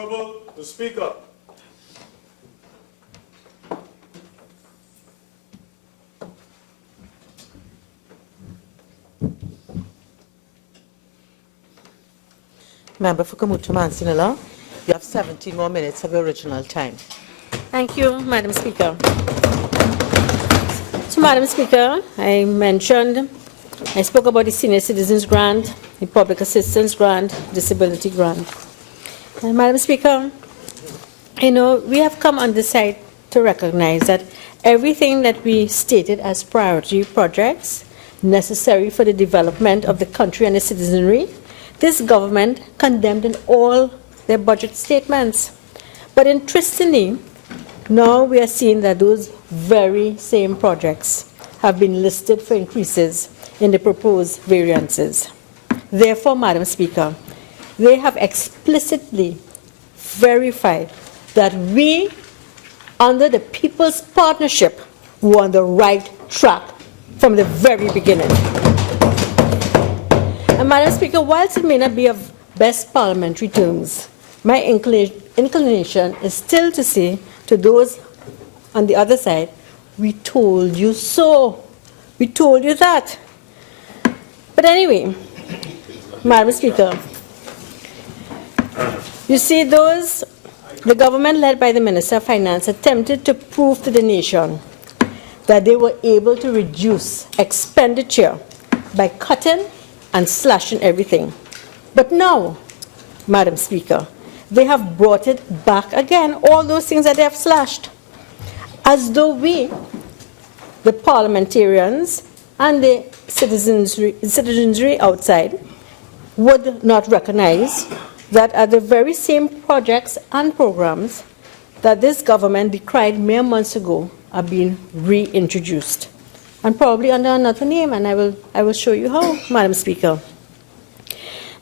Honorable the Speaker. Member for Cumuto, Manzanilla, you have 17 more minutes of your original time. Thank you, Madam Speaker. So, Madam Speaker, I spoke about the Senior Citizens Grant, the Public Assistance Grant, Disability Grant. And Madam Speaker, we have come on this side to recognize that everything that we stated as priority projects necessary for the development of the country and the citizenry, this government condemned in all their budget statements. But interestingly, now we are seeing that those very same projects have been listed for increases in the proposed variances. Therefore, Madam Speaker, they have explicitly verified that we, under the People's Partnership, were on the right track from the very beginning. And Madam Speaker, whilst it may not be of best parliamentary terms, my inclination is still to say to those on the other side, we told you so. We told you that. But anyway, Madam Speaker, you see, the government led by the Minister of Finance attempted to prove to the nation that they were able to reduce expenditure by cutting and slashing everything. But now, Madam Speaker, they have brought it back again, all those things that they have slashed, as though we, the parliamentarians and the citizenry outside, would not recognize that are the very same projects and programs that this government decried mere months ago are being reintroduced, and probably under another name, and I will show you how, Madam Speaker.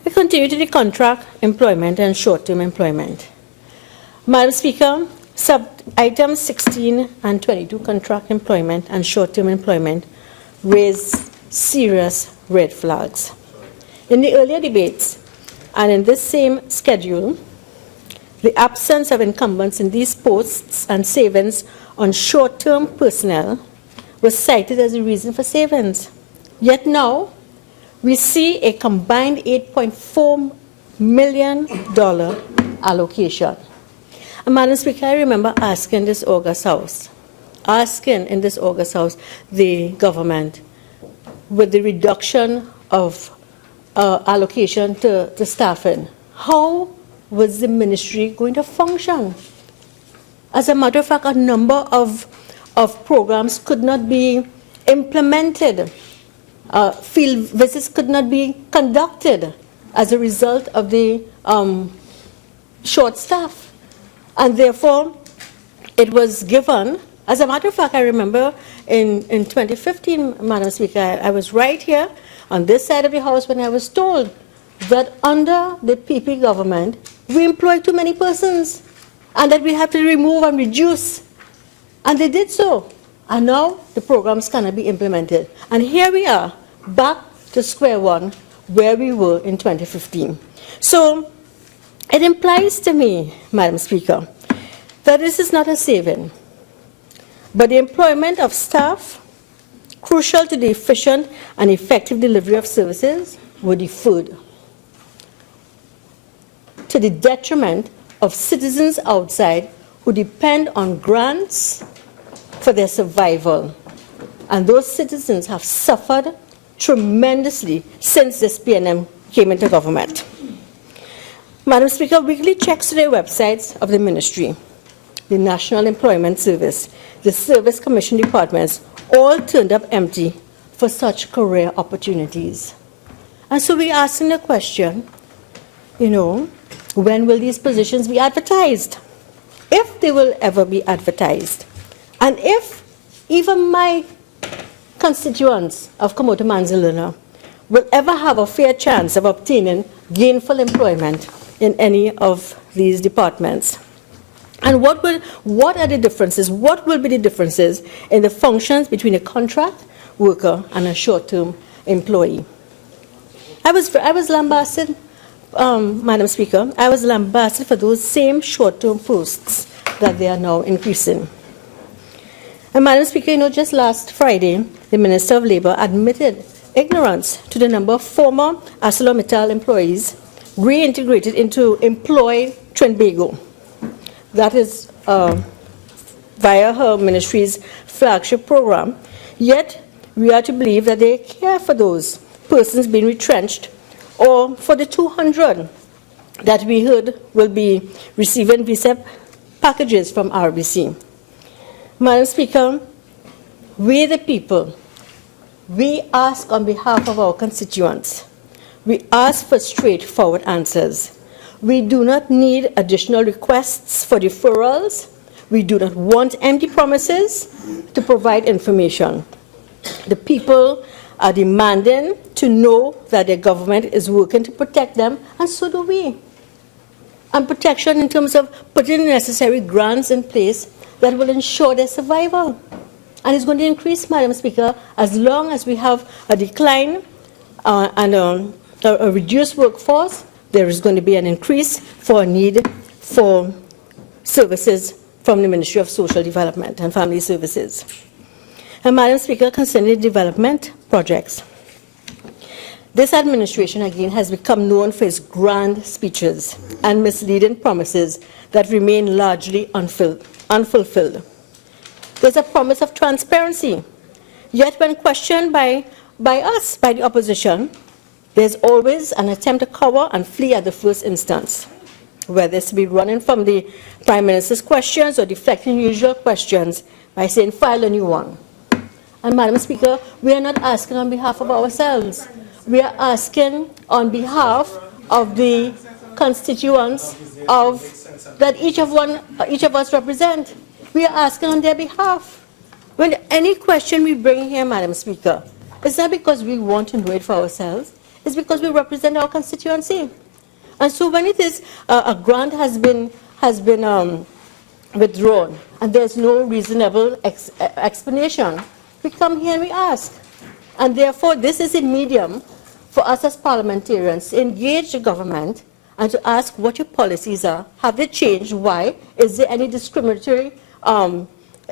We continue to the contract employment and short-term employment. Madam Speaker, sub-items 16 and 22, contract employment and short-term employment, raise serious red flags. In the earlier debates, and in this same schedule, the absence of incumbents in these posts and savings on short-term personnel was cited as a reason for savings. Yet now, we see a combined $8.4 million allocation. And Madam Speaker, I remember asking in this August House, the government, with the reduction of allocation to staffing, how was the ministry going to function? As a matter of fact, a number of programs could not be implemented. Field visits could not be conducted as a result of the short staff. And therefore, it was given. As a matter of fact, I remember in 2015, Madam Speaker, I was right here on this side of the House when I was told that under the PP government, we employ too many persons and that we have to remove and reduce. And they did so. And now the programs cannot be implemented. And here we are, back to square one, where we were in 2015. So it implies to me, Madam Speaker, that this is not a saving, but the employment of staff, crucial to the efficient and effective delivery of services, were deferred, to the detriment of citizens outside who depend on grants for their survival. And those citizens have suffered tremendously since this PNM came into government. Madam Speaker, weekly checks to the websites of the ministry, the National Employment Service, the Service Commission departments, all turned up empty for such career opportunities. And so we're asking the question, when will these positions be advertised? If they will ever be advertised. And if even my constituents of Cumuto Manzanilla will ever have a fair chance of obtaining gainful employment in any of these departments. And what are the differences? What will be the differences in the functions between a contract worker and a short-term employee? I was lambasted Madam Speaker, I was lambasted for those same short-term posts that they are now increasing. And Madam Speaker, just last Friday, the Minister of Labour admitted ignorance to the number of former ArcelorMittal employees reintegrated into Employ Trinbago. That is via her ministry's flagship program. Yet, we are to believe that they care for those persons being retrenched, or for the 200 that we heard will be receiving visa packages from RBC. Madam Speaker, we the people, we ask on behalf of our constituents. We ask for straightforward answers. We do not need additional requests for deferrals. We do not want empty promises to provide information. The people are demanding to know that their government is working to protect them, and so do we. And protection in terms of putting necessary grants in place that will ensure their survival. And it's going to increase, Madam Speaker, as long as we have a decline and a reduced workforce, there is going to be an increase for a need for services from the Ministry of Social Development and Family Services. And Madam Speaker, concerning development projects, this administration again has become known for its grand speeches and misleading promises that remain largely unfulfilled. There's a promise of transparency, yet when questioned by us, by the opposition, there's always an attempt to cover and flee at the first instance, whether it's to be running from the Prime Minister's questions or deflecting usual questions by saying, file a new one. And Madam Speaker, we are not asking on behalf of ourselves. We are asking on behalf of the constituents that each of us represent. We are asking on their behalf. When any question we bring here, Madam Speaker, it's not because we want to know it for ourselves. It's because we represent our constituency. And so when it is a grant has been withdrawn and there's no reasonable explanation, we come here and we ask. And therefore, this is a medium for us as parliamentarians to engage the government and to ask what your policies are. Have they changed? Why? Is there any discriminatory,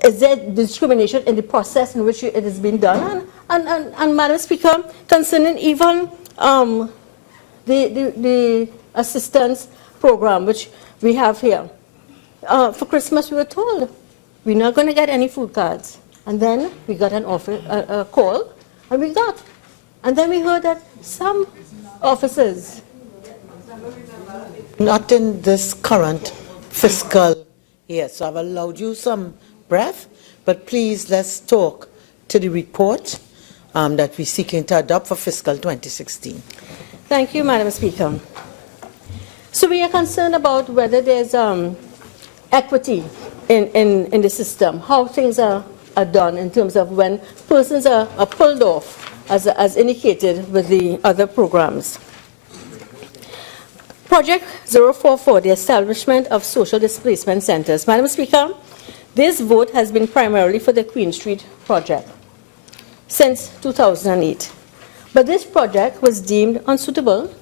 is there discrimination in the process in which it has been done? And Madam Speaker, concerning even the assistance program which we have here. For Christmas, we were told we're not going to get any food cards. And then we got a call, and we got. And then we heard that some officers. Not in this current fiscal year, so I've allowed you some breath, but please let's talk to the report that we're seeking to adopt for fiscal 2016. Thank you, Madam Speaker. So we are concerned about whether there's equity in the system, how things are done in terms of when persons are pulled off, as indicated with the other programs. Project 044, the establishment of social displacement centers. Madam Speaker, this vote has been primarily for the Queen Street project since 2008. But this project was deemed unsuitable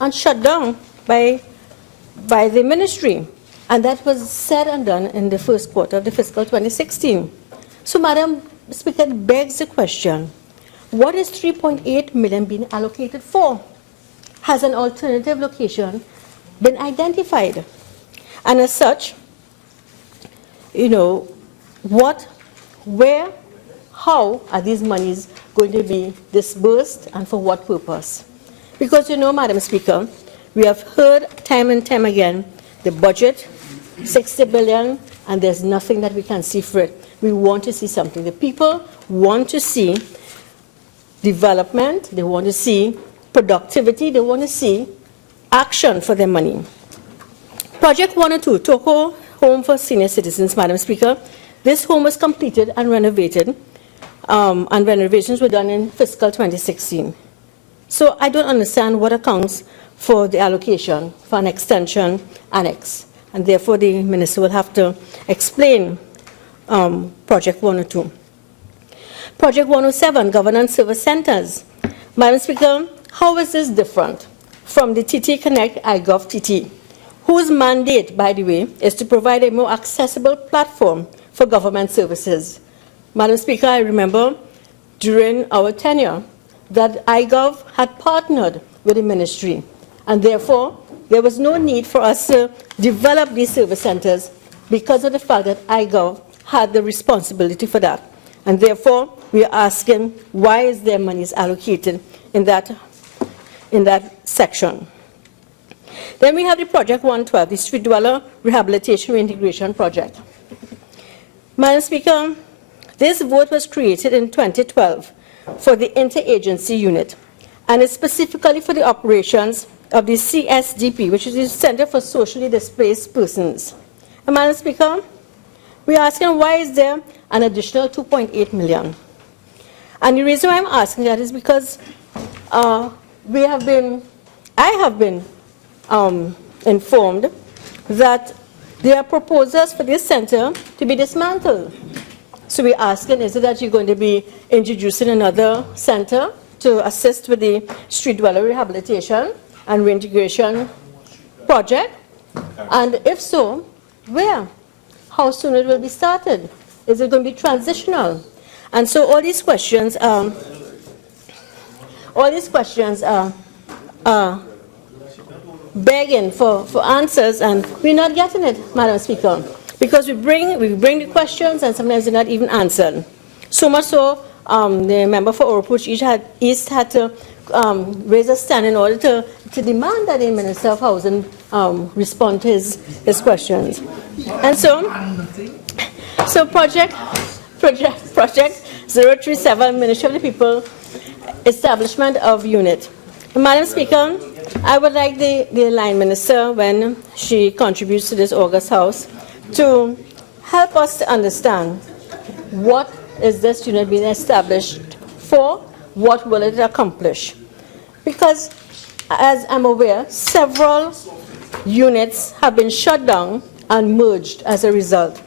and shut down by the ministry. And that was said and done in the first quarter of the fiscal 2016. So, Madam Speaker, it begs the question, what is 3.8 million being allocated for? Has an alternative location been identified? And as such, what, where, how are these monies going to be disbursed and for what purpose? Because Madam Speaker, we have heard time and time again, the budget, 60 billion, and there's nothing that we can see for it. We want to see something. The people want to see development, they want to see productivity, they want to see action for their money. Project 102, Toko Home for Senior Citizens, Madam Speaker. This home was completed and renovated, and renovations were done in fiscal 2016. So I don't understand what accounts for the allocation for an extension annex, and therefore the minister will have to explain Project 102. Project 107, Governance Service Centers. Madam Speaker, how is this different from the TT Connect iGov TT, whose mandate, by the way, is to provide a more accessible platform for government services. Madam Speaker, I remember during our tenure that iGov had partnered with the ministry, and therefore there was no need for us to develop these service centers because of the fact that iGov had the responsibility for that. And therefore, we are asking, why is their monies allocated in that section? Then we have the Project 112, the Street Dweller Rehabilitation Reintegration Project. Madam Speaker, this vote was created in 2012 for the interagency unit, and it's specifically for the operations of the CSDP, which is the Center for Socially Displaced Persons. And Madam Speaker, we are asking, why is there an additional 2.8 million? And the reason why I'm asking that is because I have been informed that there are proposals for this center to be dismantled. So we're asking, is it that you're going to be introducing another center to assist with the street dweller rehabilitation and reintegration project? And if so, where? How soon it will be started? Is it going to be transitional? And so all these questions are begging for answers, and we're not getting it, Madam Speaker, because we bring the questions and sometimes they're not even answered. So much so, the member for Oropouche East had to raise a stand in order to demand that the Minister of Housing respond to his questions. And so project 037, Ministry of the People, establishment of unit. Madam Speaker, I would like the line minister, when she contributes to this August House, to help us to understand what is this unit being established for, what will it accomplish. Because, as I'm aware, several units have been shut down and merged as a result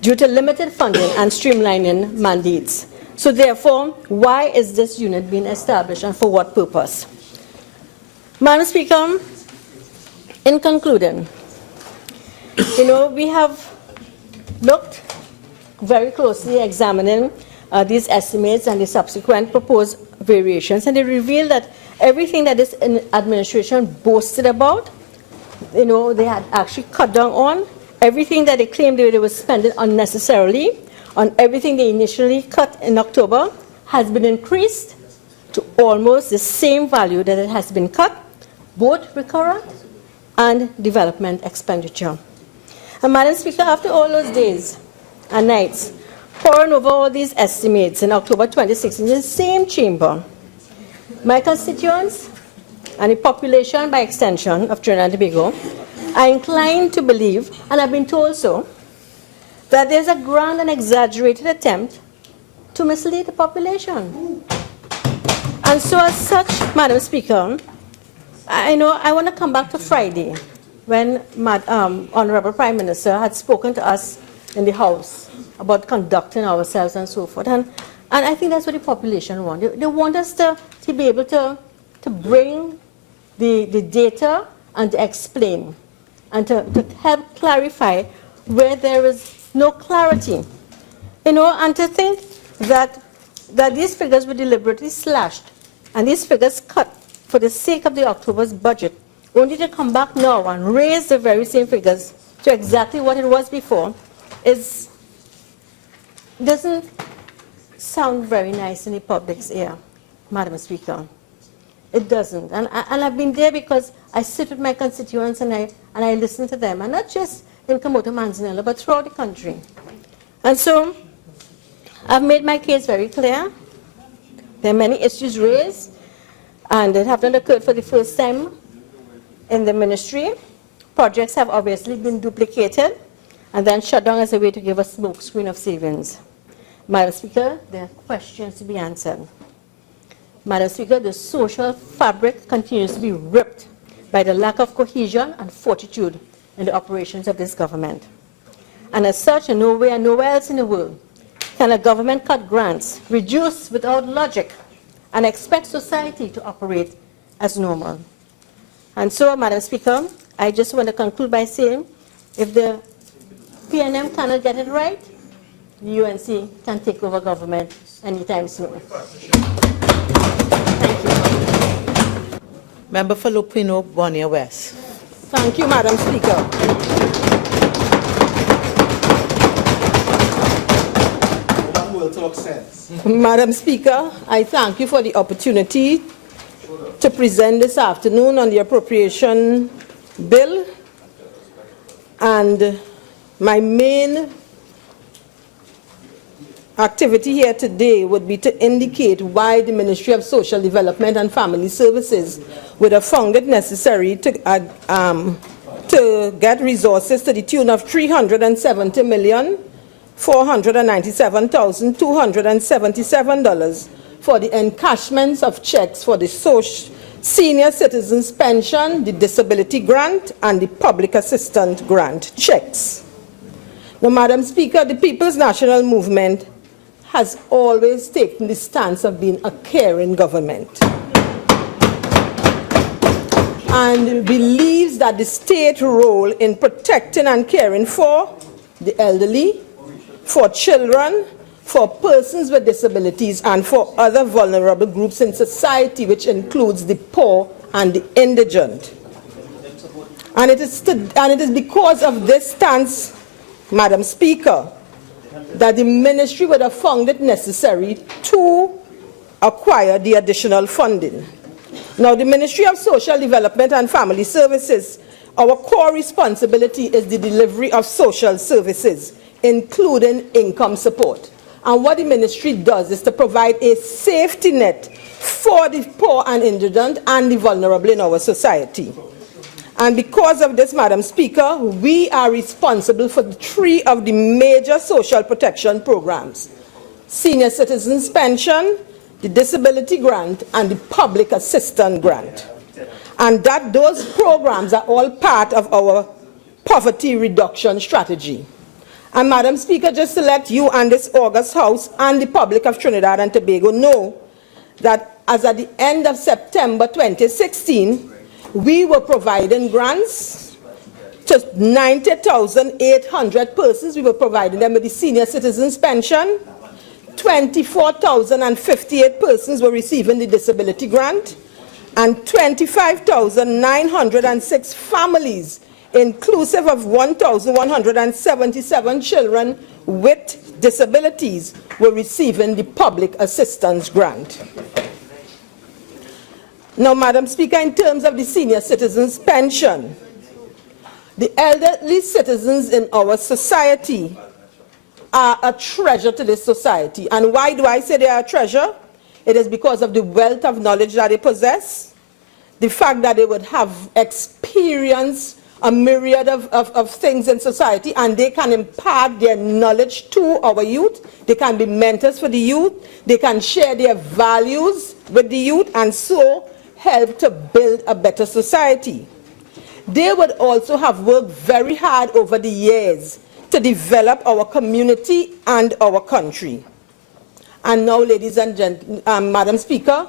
due to limited funding and streamlining mandates. So therefore, why is this unit being established and for what purpose? Madam Speaker, in concluding, we have looked very closely examining these estimates and the subsequent proposed variations, and they reveal that everything that this administration boasted about, they had actually cut down on. Everything that they claimed they were spending unnecessarily on everything they initially cut in October has been increased to almost the same value that it has been cut, both recurrent and development expenditure. And Madam Speaker, after all those days and nights, poring over all these estimates in October 2016 in the same chamber, my constituents and the population by extension of Trinidad and Tobago are inclined to believe, and I've been told so, that there's a grand and exaggerated attempt to mislead the population. And so as such, Madam Speaker, I want to come back to Friday when Honorable Prime Minister had spoken to us in the House about conducting ourselves and so forth. And I think that's what the population want. They want us to be able to bring the data and to explain and to help clarify where there is no clarity. And to think that these figures were deliberately slashed and these figures cut for the sake of the October's budget, only to come back now and raise the very same figures to exactly what it was before, doesn't sound very nice in the public's ear, Madam Speaker. It doesn't. And I've been there because I sit with my constituents and I listen to them, and not just in Cumuto, Manzanilla, but throughout the country. And so I've made my case very clear. There are many issues raised, and it have not occurred for the first time in the ministry. Projects have obviously been duplicated and then shut down as a way to give a smokescreen of savings. Madam Speaker, there are questions to be answered. Madam Speaker, the social fabric continues to be ripped by the lack of cohesion and fortitude in the operations of this government. And as such, in nowhere else in the world can a government cut grants, reduce without logic, and expect society to operate as normal. And so, Madam Speaker, I just want to conclude by saying, if the PNM cannot get it right, the UNC can take over government anytime soon. Thank you. Member for Lopinot, Bonia West. Thank you, Madam Speaker. Will talk sense. Madam Speaker, I thank you for the opportunity to present this afternoon on the appropriation bill. And my main activity here today would be to indicate why the Ministry of Social Development and Family Services would have found it necessary to get resources to the tune of $370,497,277 for the encashments of checks for the senior citizens pension, the disability grant, and the public assistance grant checks. Now, Madam Speaker, the People's National Movement has always taken the stance of being a caring government and believes that the state role in protecting and caring for the elderly, for children, for persons with disabilities, and for other vulnerable groups in society, which includes the poor and the indigent. And it is because of this stance, Madam Speaker, that the ministry would have found it necessary to acquire the additional funding. Now, the Ministry of Social Development and Family Services, our core responsibility is the delivery of social services, including income support. And what the ministry does is to provide a safety net for the poor and indigent and the vulnerable in our society. And because of this, Madam Speaker, we are responsible for 3 of the major social protection programs: senior citizens pension, the disability grant, and the public assistance grant. And that those programs are all part of our poverty reduction strategy. And Madam Speaker, just to let you and this August House and the public of Trinidad and Tobago know that as at the end of September 2016, we were providing grants to 90,800 persons. We were providing them with the senior citizens pension. 24,058 persons were receiving the disability grant, and 25,906 families, inclusive of 1,177 children with disabilities, were receiving the public assistance grant. Now, Madam Speaker, in terms of the senior citizens pension, the elderly citizens in our society are a treasure to this society. And why do I say they are a treasure? It is because of the wealth of knowledge that they possess, the fact that they would have experienced a myriad of things in society, and they can impart their knowledge to our youth. They can be mentors for the youth. They can share their values with the youth, and so help to build a better society. They would also have worked very hard over the years to develop our community and our country. And now, ladies and gentlemen, Madam Speaker,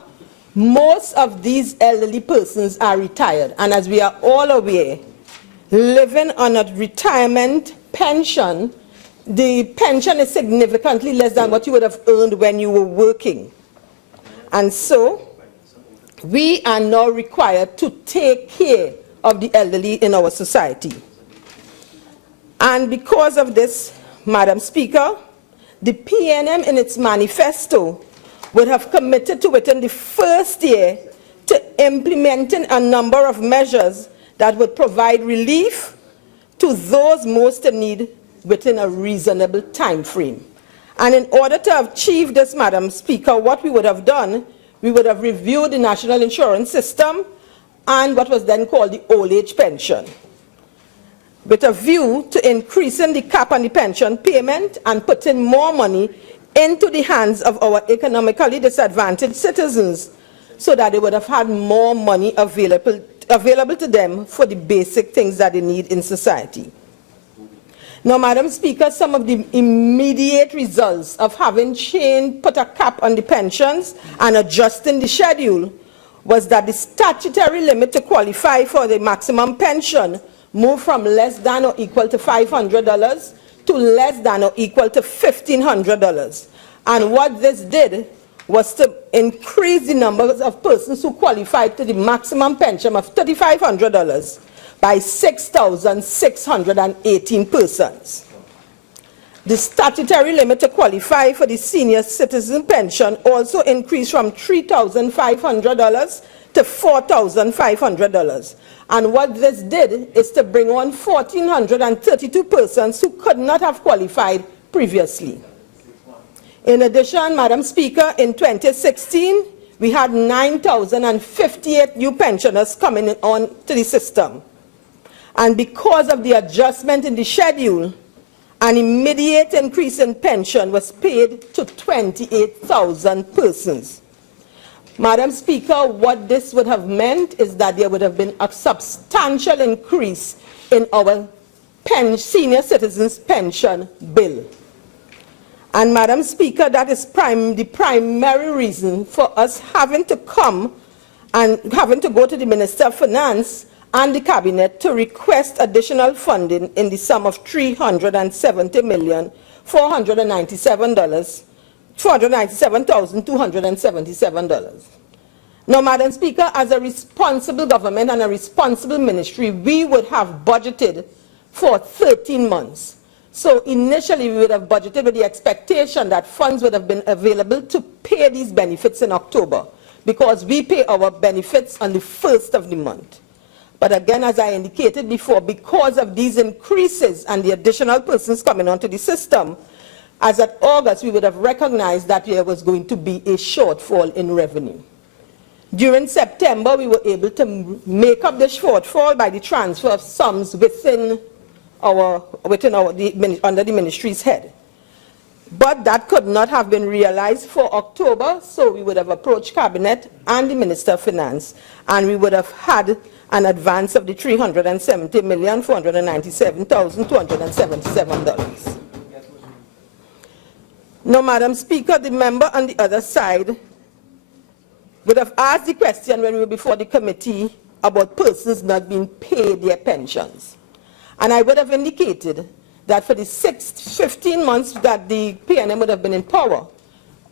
most of these elderly persons are retired, and as we are all aware, living on a retirement pension, the pension is significantly less than what you would have earned when you were working. And so, we are now required to take care of the elderly in our society. And because of this, Madam Speaker, the PNM in its manifesto would have committed to within the first year to implementing a number of measures that would provide relief to those most in need within a reasonable time frame. And in order to achieve this, Madam Speaker, what we would have done, we would have reviewed the national insurance system and what was then called the old age pension, with a view to increasing the cap on the pension payment and putting more money into the hands of our economically disadvantaged citizens, so that they would have had more money available to them for the basic things that they need in society. Now, Madam Speaker, some of the immediate results of having put a cap on the pensions and adjusting the schedule was that the statutory limit to qualify for the maximum pension moved from less than or equal to $500 to less than or equal to $1,500. And what this did was to increase the numbers of persons who qualified to the maximum pension of $3,500 by 6,618 persons. The statutory limit to qualify for the senior citizen pension also increased from $3,500 to $4,500. And what this did is to bring on 1,432 persons who could not have qualified previously. In addition, Madam Speaker, in 2016, we had 9,058 new pensioners coming on to the system. And because of the adjustment in the schedule, an immediate increase in pension was paid to 28,000 persons. Madam Speaker, what this would have meant is that there would have been a substantial increase in our senior citizens' pension bill. And Madam Speaker, that is the primary reason for us having to come and having to go to the Minister of Finance and the Cabinet to request additional funding in the sum of $497,277. Now, Madam Speaker, as a responsible government and a responsible ministry, we would have budgeted for 13 months. So initially, we would have budgeted with the expectation that funds would have been available to pay these benefits in October, because we pay our benefits on the 1st of the month. But again, as I indicated before, because of these increases and the additional persons coming onto the system, as at August, we would have recognized that there was going to be a shortfall in revenue. During September, we were able to make up the shortfall by the transfer of sums under the ministry's head. But that could not have been realized for October, so we would have approached Cabinet and the Minister of Finance, and we would have had an advance of the $370,497,277. Now, Madam Speaker, the member on the other side would have asked the question when we were before the committee about persons not being paid their pensions. And I would have indicated that for the 15 months that the PNM would have been in power,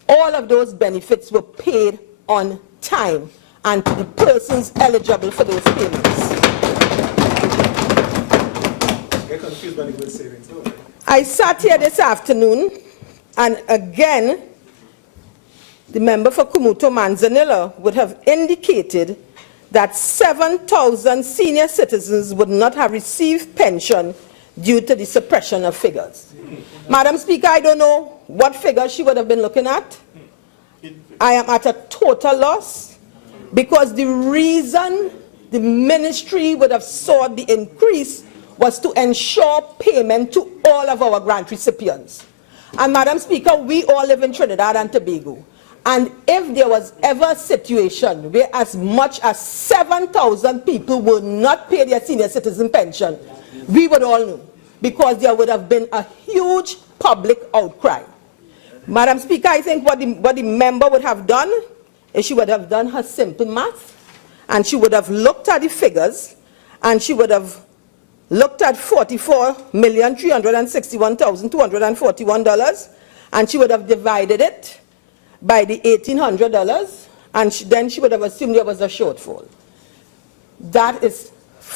all of those benefits were paid on time and to the persons eligible for those payments. Get confused by the good savings. I sat here this afternoon, and again, the member for Cumuto Manzanilla would have indicated that 7,000 senior citizens would not have received pension due to the suppression of figures. Madam Speaker, I don't know what figure she would have been looking at. I am at a total loss, because the reason the ministry would have sought the increase was to ensure payment to all of our grant recipients. And Madam Speaker, we all live in Trinidad and Tobago. And if there was ever a situation where as much as 7,000 people would not pay their senior citizen pension, we would all know, because there would have been a huge public outcry. Madam Speaker, I think what the member would have done is she would have done her simple math, and she would have looked at the figures, and she would have looked at $44,361,241, and she would have divided it by the $1,800, and then she would have assumed there was a shortfall. That is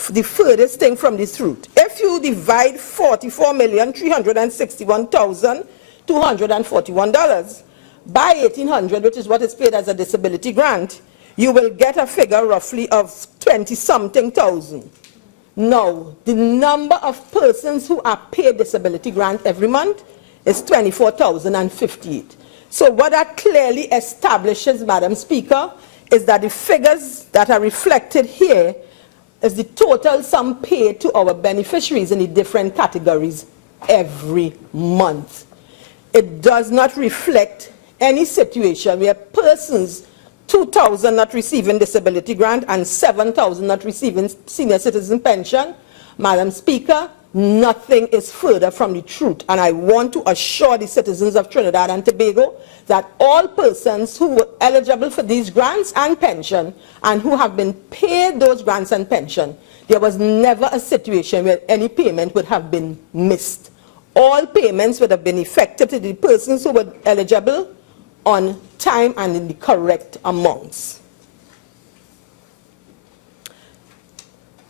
the furthest thing from the truth. If you divide $44,361,241 by 1,800, which is what is paid as a disability grant, you will get a figure roughly of 20-something thousand. Now, the number of persons who are paid disability grant every month is 24,058. So what that clearly establishes, Madam Speaker, is that the figures that are reflected here is the total sum paid to our beneficiaries in the different categories every month. It does not reflect any situation where persons, 2,000 not receiving disability grant and 7,000 not receiving senior citizen pension. Madam Speaker, nothing is further from the truth. And I want to assure the citizens of Trinidad and Tobago that all persons who were eligible for these grants and pension and who have been paid those grants and pension, there was never a situation where any payment would have been missed. All payments would have been effected to the persons who were eligible on time and in the correct amounts.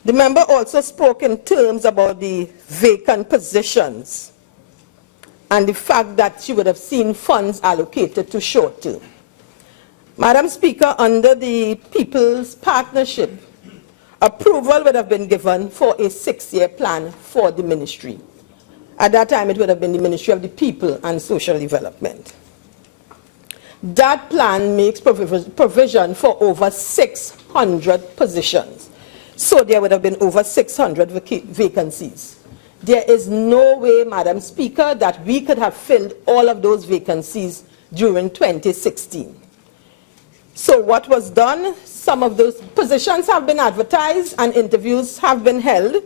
The member also spoke in terms about the vacant positions and the fact that she would have seen funds allocated to short term. Madam Speaker, under the People's Partnership, approval would have been given for a 6-year plan for the ministry. At that time, it would have been the Ministry of the People and Social Development. That plan makes provision for over 600 positions. So there would have been over 600 vacancies. There is no way, Madam Speaker, that we could have filled all of those vacancies during 2016. So what was done, some of those positions have been advertised and interviews have been held,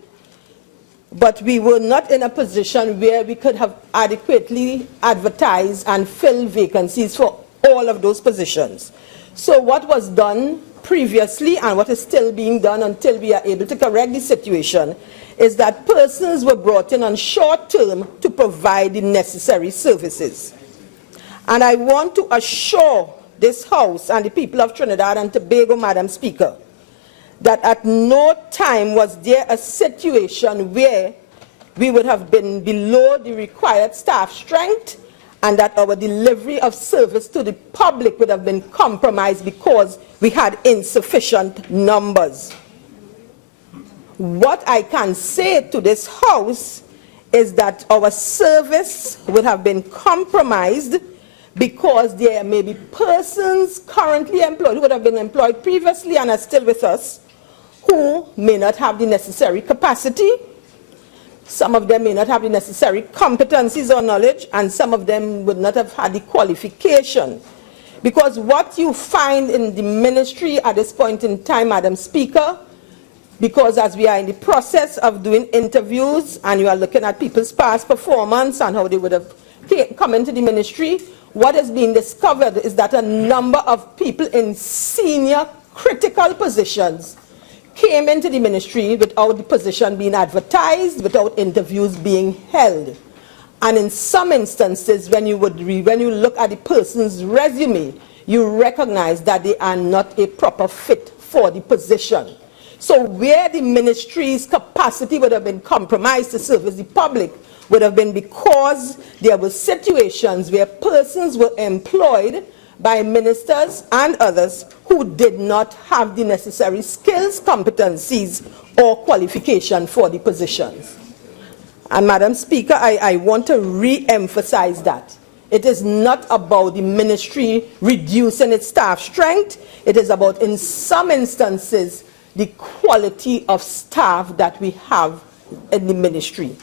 but we were not in a position where we could have adequately advertised and filled vacancies for all of those positions. So what was done previously and what is still being done until we are able to correct the situation is that persons were brought in on short term to provide the necessary services. And I want to assure this House and the people of Trinidad and Tobago, Madam Speaker, that at no time was there a situation where we would have been below the required staff strength and that our delivery of service to the public would have been compromised because we had insufficient numbers. What I can say to this House is that our service would have been compromised because there may be persons currently employed, who would have been employed previously and are still with us, who may not have the necessary capacity. Some of them may not have the necessary competencies or knowledge, and some of them would not have had the qualification. Because what you find in the ministry at this point in time, Madam Speaker, because as we are in the process of doing interviews and you are looking at people's past performance and how they would have come into the ministry, what has been discovered is that a number of people in senior critical positions came into the ministry without the position being advertised, without interviews being held. And in some instances, when you look at the person's resume, you recognize that they are not a proper fit for the position. So where the ministry's capacity would have been compromised to service the public would have been because there were situations where persons were employed by ministers and others who did not have the necessary skills, competencies, or qualification for the positions. And Madam Speaker, I want to re-emphasize that. It is not about the ministry reducing its staff strength. It is about, in some instances, the quality of staff that we have in the ministry.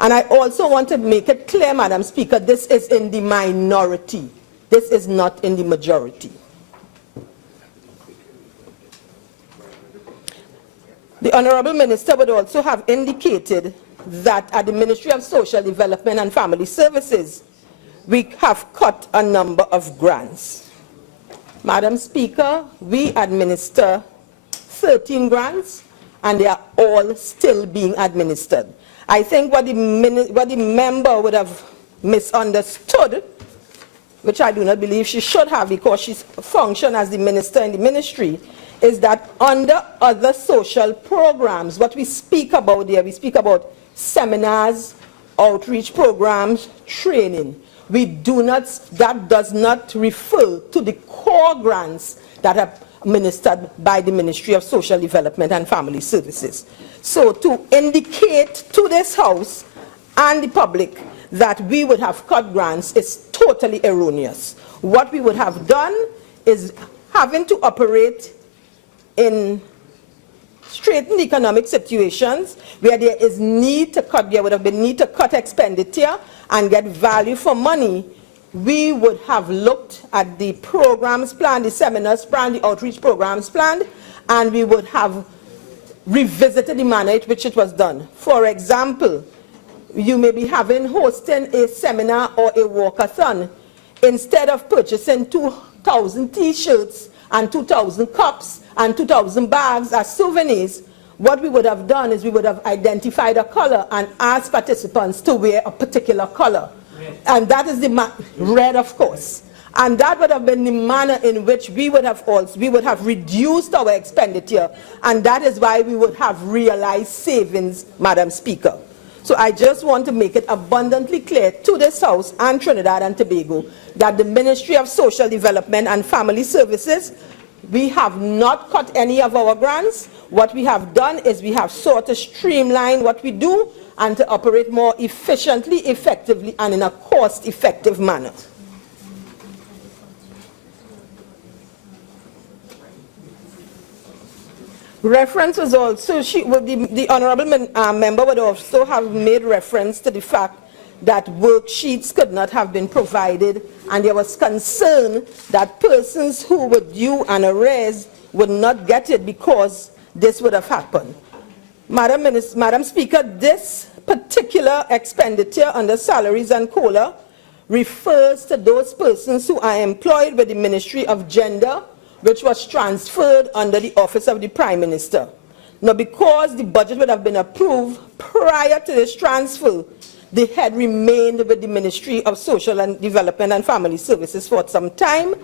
And I also want to make it clear, Madam Speaker, this is in the minority. This is not in the majority. The Honorable Minister would also have indicated that at the Ministry of Social Development and Family Services, we have cut a number of grants. Madam Speaker, we administer 13 grants, and they are all still being administered. I think what the member would have misunderstood, which I do not believe she should have because she functions as the minister in the ministry, is that under other social programs, what we speak about there, we speak about seminars, outreach programs, training. That does not refer to the core grants that are administered by the Ministry of Social Development and Family Services. So to indicate to this House and the public that we would have cut grants is totally erroneous. What we would have done is having to operate in straitened economic situations where there is need to cut, there would have been need to cut expenditure and get value for money. We would have looked at the programs plan, the seminars plan, the outreach programs plan, and we would have revisited the manner in which it was done. For example, you may be hosting a seminar or a walkathon. Instead of purchasing 2,000 T-shirts and 2,000 cups and 2,000 bags as souvenirs, what we would have done is we would have identified a color and asked participants to wear a particular color. Red. And that is the red, of course. And that would have been the manner in which we would have reduced our expenditure, and that is why we would have realized savings, Madam Speaker. So I just want to make it abundantly clear to this House and Trinidad and Tobago that the Ministry of Social Development and Family Services, we have not cut any of our grants. What we have done is we have sought to streamline what we do and to operate more efficiently, effectively, and in a cost-effective manner. Reference was also, the honourable member would also have made reference to the fact that worksheets could not have been provided, and there was concern that persons who were due an arrears would not get it because this would have happened. Madam Speaker, this particular expenditure under salaries and COLA refers to those persons who are employed with the Ministry of Gender, which was transferred under the Office of the Prime Minister. Now, because the budget would have been approved prior to this transfer, the head remained with the Ministry of Social and Development and Family Services for some time.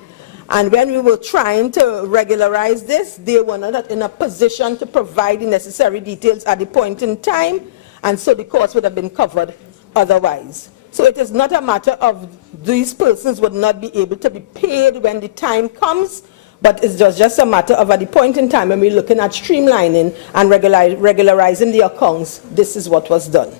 And when we were trying to regularize this, they were not in a position to provide the necessary details at the point in time, and so the cost would have been covered otherwise. So it is not a matter of these persons would not be able to be paid when the time comes, but it's just a matter of at the point in time when we're looking at streamlining and regularizing the accounts, this is what was done.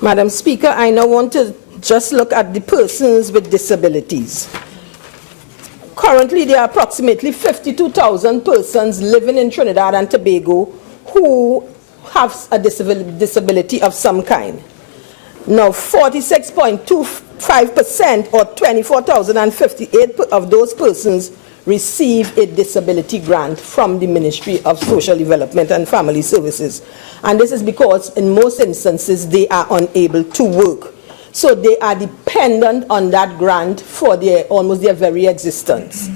Madam Speaker, I now want to just look at the persons with disabilities. Currently, there are approximately 52,000 persons living in Trinidad and Tobago who have a disability of some kind. Now, 46.25% or 24,058 of those persons receive a disability grant from the Ministry of Social Development and Family Services. And this is because in most instances they are unable to work. So they are dependent on that grant for almost their very existence.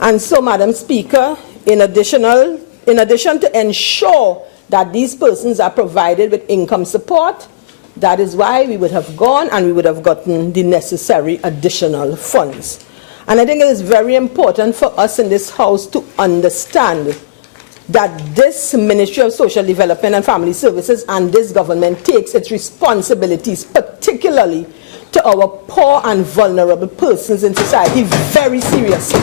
And so, Madam Speaker, in addition to ensure that these persons are provided with income support, that is why we would have gone and we would have gotten the necessary additional funds. And I think it is very important for us in this House to understand that this Ministry of Social Development and Family Services and this government takes its responsibilities, particularly to our poor and vulnerable persons in society, very seriously.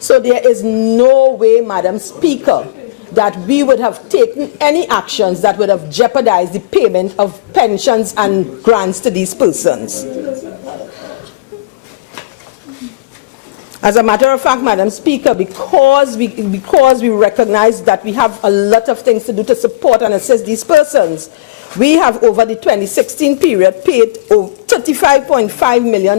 So there is no way, Madam Speaker, that we would have taken any actions that would have jeopardized the payment of pensions and grants to these persons. As a matter of fact, Madam Speaker, because we recognize that we have a lot of things to do to support and assist these persons, we have over the 2016 period paid $35.5 million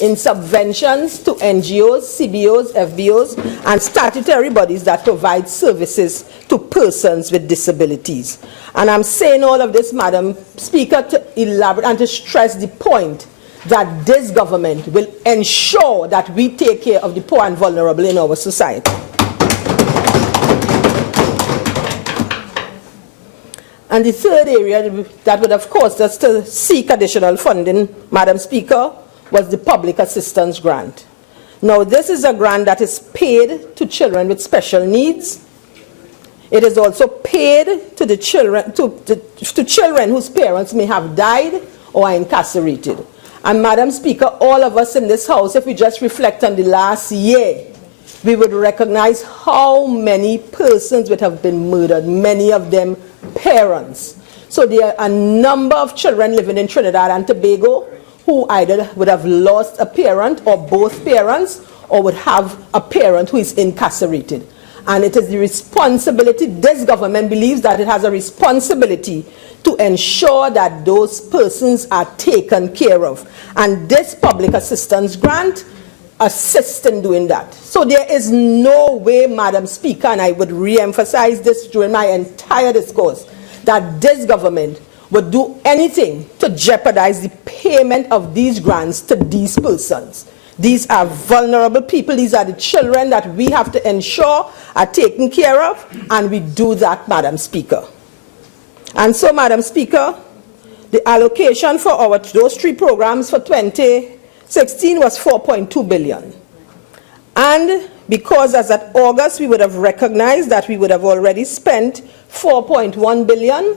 in subventions to NGOs, CBOs, FBOs, and statutory bodies that provide services to persons with disabilities. And I'm saying all of this, Madam Speaker, to elaborate and to stress the point that this government will ensure that we take care of the poor and vulnerable in our society. And the third area that would have caused us to seek additional funding, Madam Speaker, was the public assistance grant. Now, this is a grant that is paid to children with special needs. It is also paid to the children, to children whose parents may have died or are incarcerated. And Madam Speaker, all of us in this House, if we just reflect on the last year, we would recognize how many persons would have been murdered, many of them parents. So there are a number of children living in Trinidad and Tobago who either would have lost a parent or both parents, or would have a parent who is incarcerated. And it is the responsibility, this government believes that it has a responsibility to ensure that those persons are taken care of. And this public assistance grant assists in doing that. So there is no way, Madam Speaker, and I would re-emphasize this during my entire discourse, that this government would do anything to jeopardize the payment of these grants to these persons. These are vulnerable people. These are the children that we have to ensure are taken care of, and we do that, Madam Speaker. And so, Madam Speaker, the allocation for those 3 programs for 2016 was 4.2 billion. And because as at August we would have recognized that we would have already spent 4.1 billion,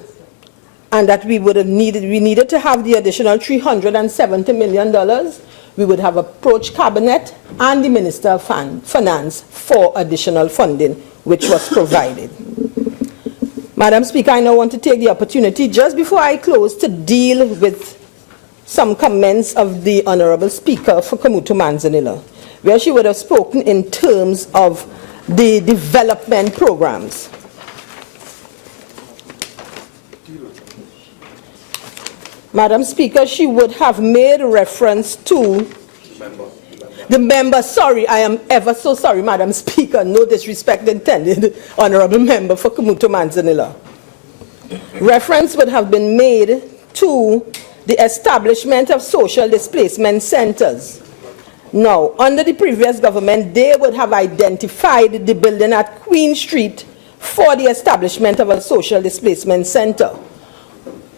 and that we needed to have the additional $370 million, we would have approached Cabinet and the Minister of Finance for additional funding, which was provided. Madam Speaker, I now want to take the opportunity, just before I close, to deal with some comments of the Honorable Speaker for Cumuto Manzanilla, where she would have spoken in terms of the development programs. Madam Speaker, she would have made reference to the member. Sorry, I am ever so sorry, Madam Speaker. No disrespect intended, Honorable Member for Cumuto Manzanilla. Reference would have been made to the establishment of social displacement centers. Now, under the previous government, they would have identified the building at Queen Street for the establishment of a social displacement center.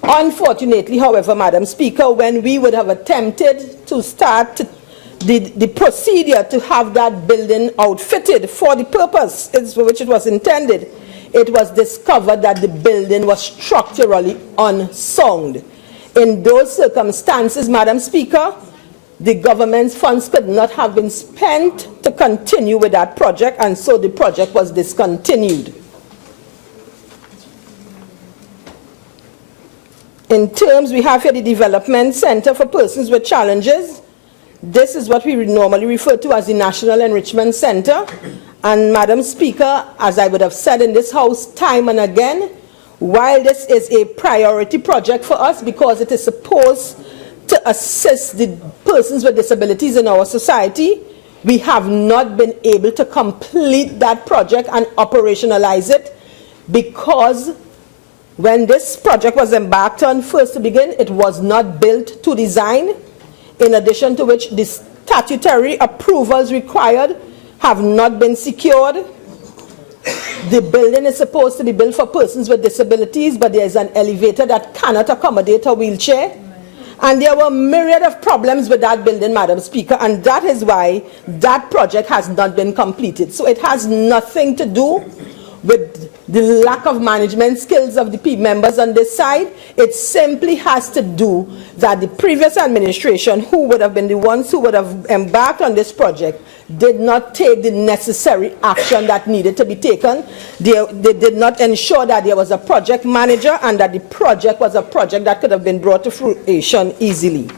Unfortunately, however, Madam Speaker, when we would have attempted to start the procedure to have that building outfitted for the purpose for which it was intended, it was discovered that the building was structurally unsound. In those circumstances, Madam Speaker, the government's funds could not have been spent to continue with that project, and so the project was discontinued. In terms, we have here the Development Center for Persons with Challenges. This is what we normally refer to as the National Enrichment Center. And Madam Speaker, as I would have said in this House time and again, while this is a priority project for us because it is supposed to assist the persons with disabilities in our society, we have not been able to complete that project and operationalize it because when this project was embarked on first to begin, it was not built to design, in addition to which the statutory approvals required have not been secured. The building is supposed to be built for persons with disabilities, but there is an elevator that cannot accommodate a wheelchair. And there were a myriad of problems with that building, Madam Speaker, and that is why that project has not been completed. So it has nothing to do with the lack of management skills of the members on this side. It simply has to do that the previous administration, who would have been the ones who would have embarked on this project, did not take the necessary action that needed to be taken. They did not ensure that there was a project manager and that the project was a project that could have been brought to fruition easily.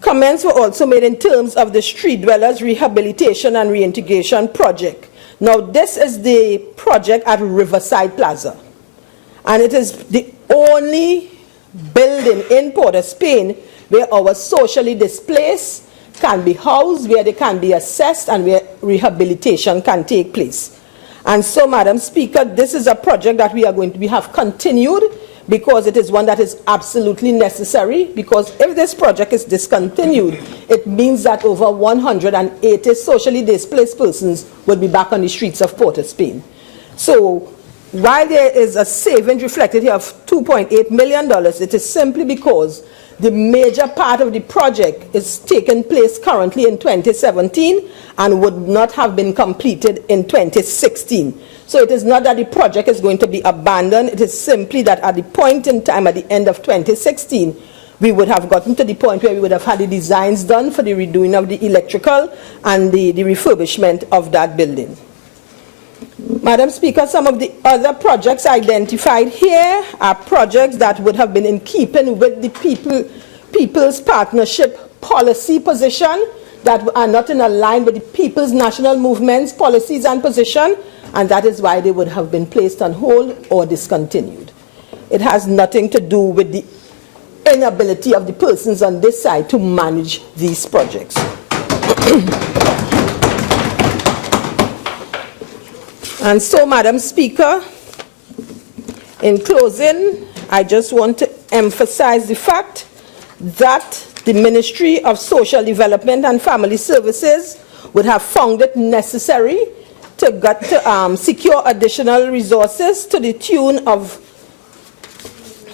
Comments were also made in terms of the Street Dwellers Rehabilitation and Reintegration Project. Now, this is the project at Riverside Plaza, and it is the only building in Port-au-Spain where our socially displaced can be housed, where they can be assessed, and where rehabilitation can take place. And so, Madam Speaker, this is a project that we have continued because it is one that is absolutely necessary, because if this project is discontinued, it means that over 180 socially displaced persons will be back on the streets of Port-au-Spain. So while there is a savings reflected here of $2.8 million, it is simply because the major part of the project is taking place currently in 2017 and would not have been completed in 2016. So it is not that the project is going to be abandoned. It is simply that at the point in time, at the end of 2016, we would have gotten to the point where we would have had the designs done for the redoing of the electrical and the refurbishment of that building. Madam Speaker, some of the other projects identified here are projects that would have been in keeping with the People's Partnership policy position that are not in line with the People's National Movement's policies and position, and that is why they would have been placed on hold or discontinued. It has nothing to do with the inability of the persons on this side to manage these projects. And so, Madam Speaker, in closing, I just want to emphasize the fact that the Ministry of Social Development and Family Services would have found it necessary to secure additional resources to the tune of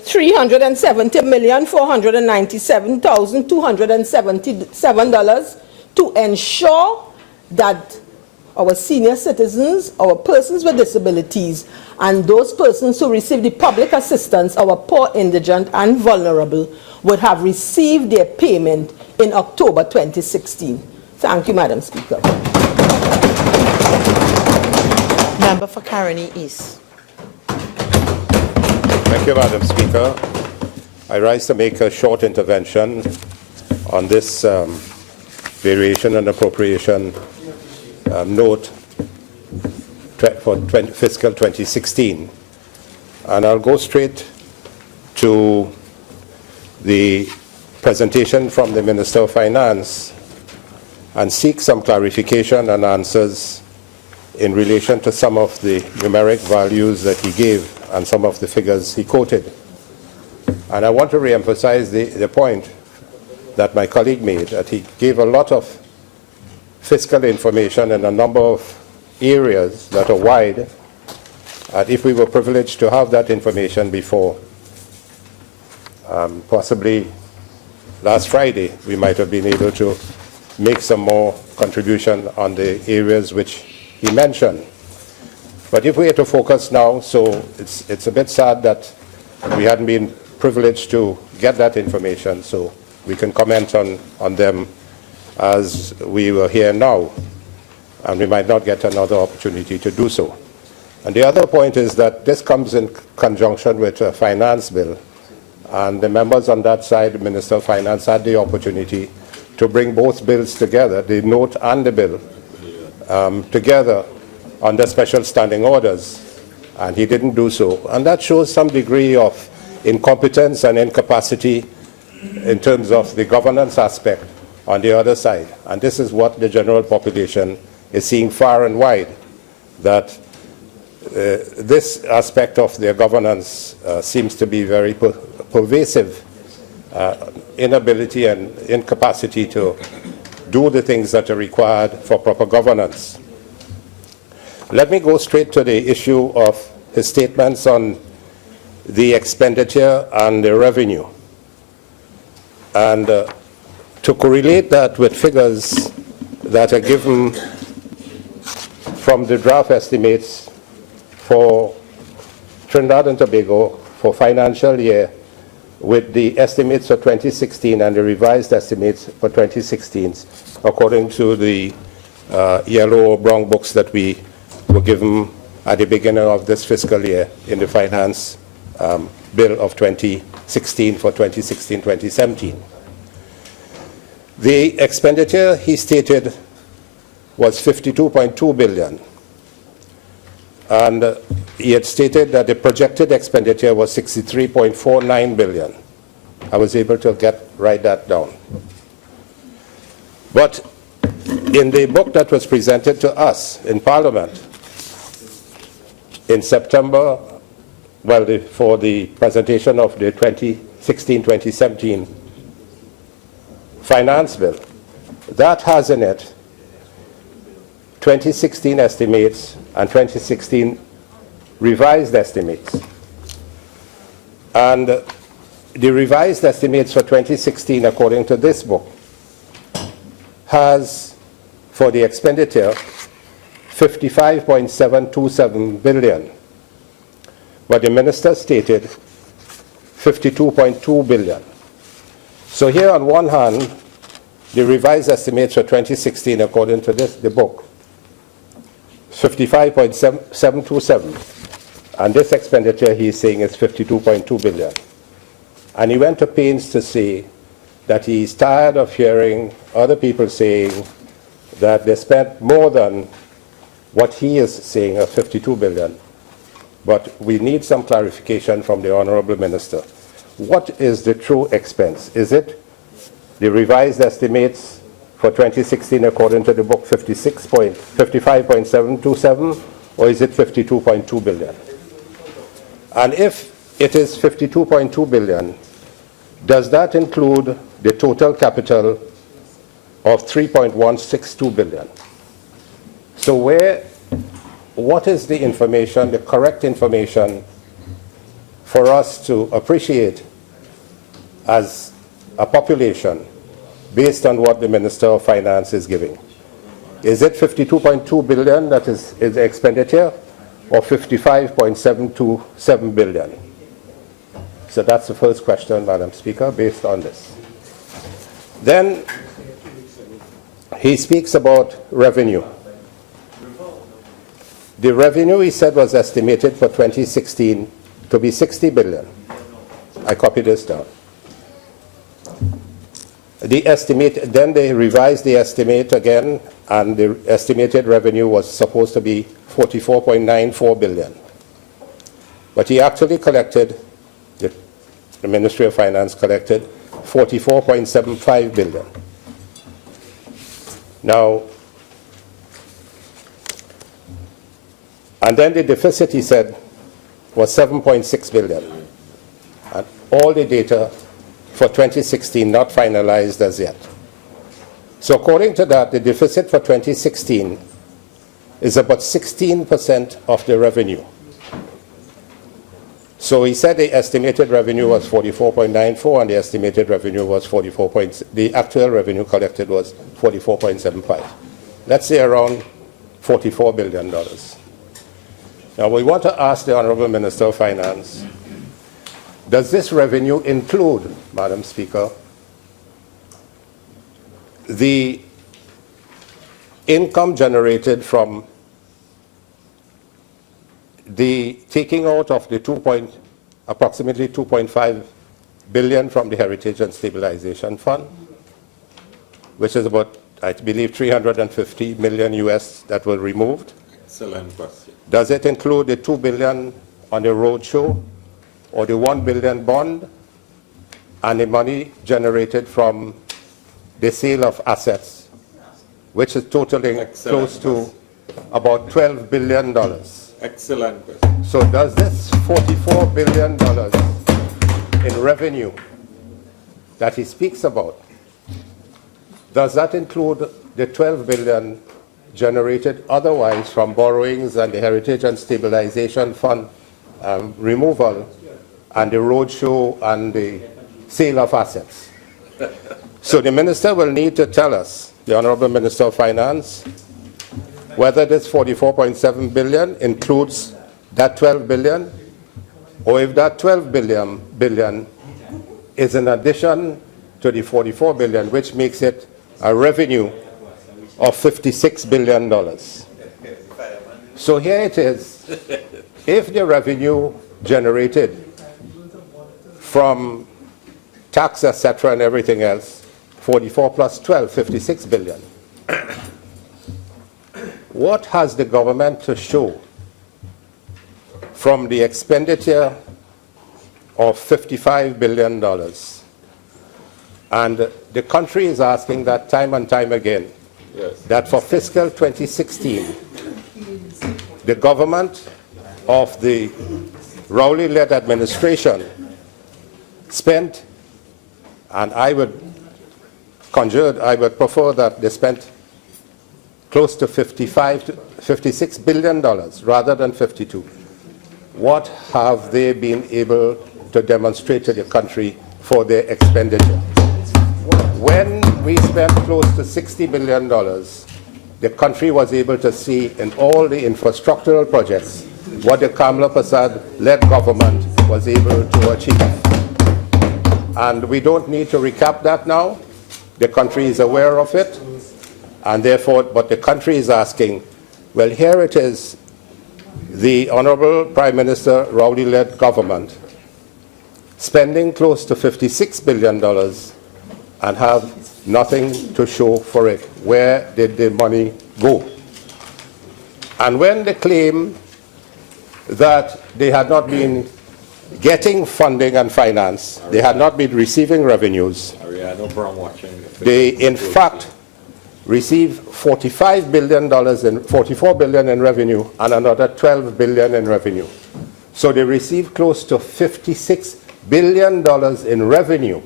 $370,497,277 to ensure that our senior citizens, our persons with disabilities, and those persons who receive the public assistance, our poor, indigent, and vulnerable, would have received their payment in October 2016. Thank you, Madam Speaker. Member for Caroni East. Thank you, Madam Speaker. I rise to make a short intervention on this variation and appropriation note for fiscal 2016. And I'll go straight to the presentation from the Minister of Finance and seek some clarification and answers in relation to some of the numeric values that he gave and some of the figures he quoted. And I want to re-emphasize the point that my colleague made, that he gave a lot of fiscal information in a number of areas that are wide. And if we were privileged to have that information before, possibly last Friday, we might have been able to make some more contribution on the areas which he mentioned. But if we are to focus now, so it's a bit sad that we hadn't been privileged to get that information, so we can comment on them as we were here now, and we might not get another opportunity to do so. And the other point is that this comes in conjunction with a finance bill, and the members on that side, the Minister of Finance, had the opportunity to bring both bills together, the note and the bill, together under special standing orders, and he didn't do so. And that shows some degree of incompetence and incapacity in terms of the governance aspect on the other side. And this is what the general population is seeing far and wide, that this aspect of their governance seems to be very pervasive, inability and incapacity to do the things that are required for proper governance. Let me go straight to the issue of his statements on the expenditure and the revenue. And to correlate that with figures that are given from the draft estimates for Trinidad and Tobago for financial year with the estimates for 2016 and the revised estimates for 2016, according to the yellow or brown books that we were given at the beginning of this fiscal year in the finance bill of 2016 for 2016-2017. The expenditure, he stated, was 52.2 billion. And he had stated that the projected expenditure was 63.49 billion. I was able to write that down. But in the book that was presented to us in Parliament in September, for the presentation of the 2016-2017 finance bill, that has in it 2016 estimates and 2016 revised estimates. And the revised estimates for 2016, according to this book, has for the expenditure 55.727 billion. But the minister stated 52.2 billion. So here on one hand, the revised estimates for 2016, according to the book, 55.727, and this expenditure he's saying is 52.2 billion. And he went to pains to say that he's tired of hearing other people saying that they spent more than what he is saying of 52 billion. But we need some clarification from the Honorable Minister. What is the true expense? Is it the revised estimates for 2016 according to the book 55.727, or is it 52.2 billion? And if it is 52.2 billion, does that include the total capital of 3.162 billion? So what is the information, the correct information for us to appreciate as a population based on what the Minister of Finance is giving? Is it 52.2 billion that is the expenditure, or 55.727 billion? So that's the first question, Madam Speaker, based on this. Then he speaks about revenue. The revenue, he said, was estimated for 2016 to be 60 billion. I copied this down. The estimate, then they revised the estimate again, and the estimated revenue was supposed to be 44.94 billion. But he actually collected, the Ministry of Finance collected 44.75 billion. Now, and then the deficit, he said, was 7.6 billion. And all the data for 2016 not finalized as yet. So according to that, the deficit for 2016 is about 16% of the revenue. So he said the estimated revenue was 44.94 and the estimated revenue was the actual revenue collected was 44.75. Let's say around $44 billion. Now we want to ask the Honorable Minister of Finance, does this revenue include, Madam Speaker, the income generated from the taking out of the approximately 2.5 billion from the Heritage and Stabilization Fund, which is about, I believe, 350 million US that were removed? Excellent question. Does it include the 2 billion on the roadshow, or the 1 billion bond, and the money generated from the sale of assets, which is totaling close to about $12 billion? Excellent question. So does this $44 billion in revenue that he speaks about, does that include the 12 billion generated otherwise from borrowings and the Heritage and Stabilization Fund removal and the roadshow and the sale of assets? So the minister will need to tell us, the Honorable Minister of Finance, whether this 44.7 billion includes that 12 billion, or if that 12 billion is in addition to the 44 billion, which makes it a revenue of $56 billion. So here it is. If the revenue generated from tax, etc., and everything else, 44 plus 12, 56 billion. What has the government to show from the expenditure of $55 billion? And the country is asking that time and time again, Yes. that for fiscal 2016, the government of the Rowley-led administration spent, and I would prefer that they spent close to $56 billion rather than 52. What have they been able to demonstrate to the country for their expenditure? When we spent close to $60 billion, the country was able to see in all the infrastructural projects what the Kamla Prasad-led government was able to achieve. And we don't need to recap that now. The country is aware of it, and therefore, but the country is asking, well, here it is, the Honorable Prime Minister Rowley-led government spending close to $56 billion and have nothing to show for it. Where did the money go? And when they claim that they had not been getting funding and finance, they had not been receiving revenues, they in fact received $44 billion in revenue and another $12 billion in revenue. So they received close to $56 billion in revenue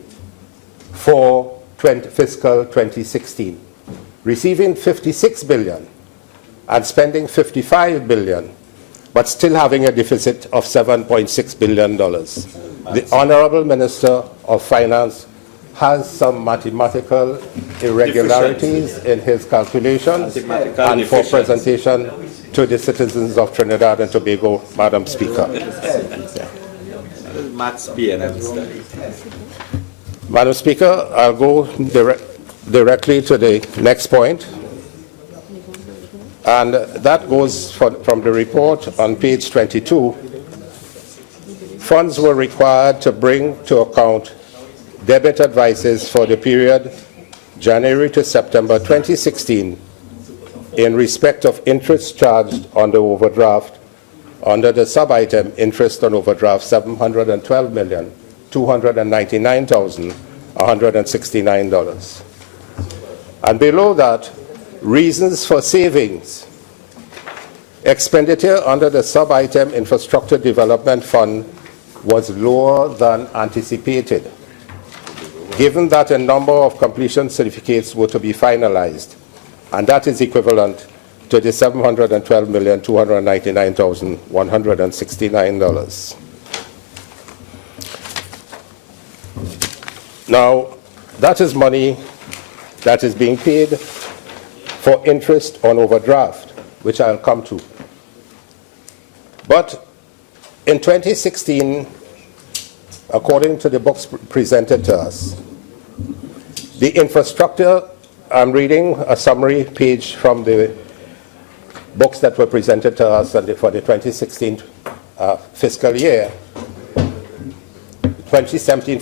for fiscal 2016, receiving $56 billion and spending $55 billion, but still having a deficit of $7.6 billion. The Honorable Minister of Finance has some mathematical irregularities in his calculations and for presentation to the citizens of Trinidad and Tobago, Madam Speaker. Madam Speaker, I'll go directly to the next point. And that goes from the report on page 22. Funds were required to bring to account debit advices for the period January to September 2016 in respect of interest charged on the overdraft under the sub-item interest on overdraft $712,299,169. And below that, reasons for savings. Expenditure under the sub-item Infrastructure Development Fund was lower than anticipated, given that a number of completion certificates were to be finalized, and that is equivalent to the $712,299,169. Now, that is money that is being paid for interest on overdraft, which I'll come to. But in 2016, according to the books presented to us, the infrastructure, I'm reading a summary page from the books that were presented to us for the 2016 fiscal year, 2016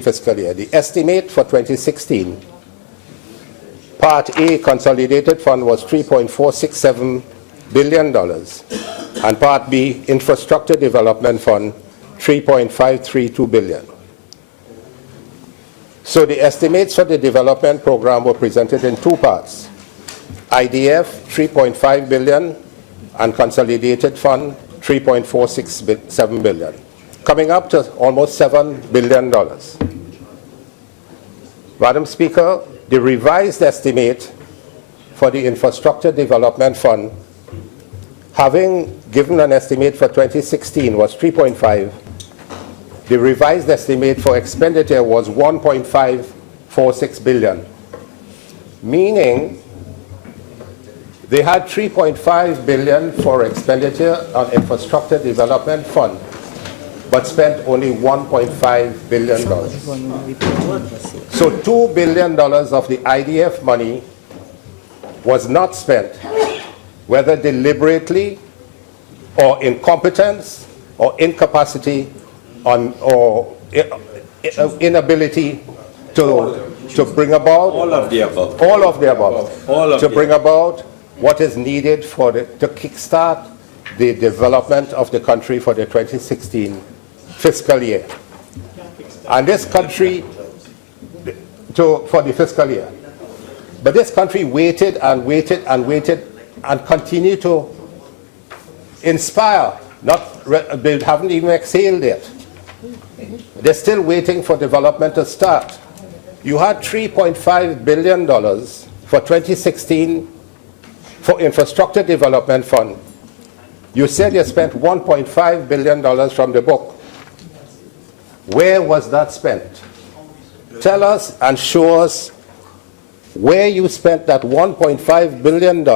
fiscal year. The estimate for 2016, Part A consolidated fund was $3.467 billion, and Part B infrastructure development fund $3.532 billion. So the estimates for the development program were presented in two parts: IDF $3.5 billion and consolidated fund $3.467 billion, coming up to almost $7 billion. Madam Speaker, the revised estimate for the Infrastructure Development Fund, having given an estimate for 2016 was 3.5, the revised estimate for expenditure was 1.546 billion, meaning they had 3.5 billion for expenditure on Infrastructure Development Fund, but spent only $1.5 billion. So $2 billion of the IDF money was not spent, whether deliberately or incompetence or incapacity or inability to bring about All of the above. all of the above, All of to the bring about what is needed to kickstart the development of the country for the 2016 fiscal year. And this country, for the fiscal year. But this country waited and waited and waited and continued to inspire. They haven't even exhaled yet. They're still waiting for development to start. You had $3.5 billion for 2016 for Infrastructure Development Fund. You said you spent $1.5 billion from the book. Where was that spent? Tell us and show us where you spent that $1.5 billion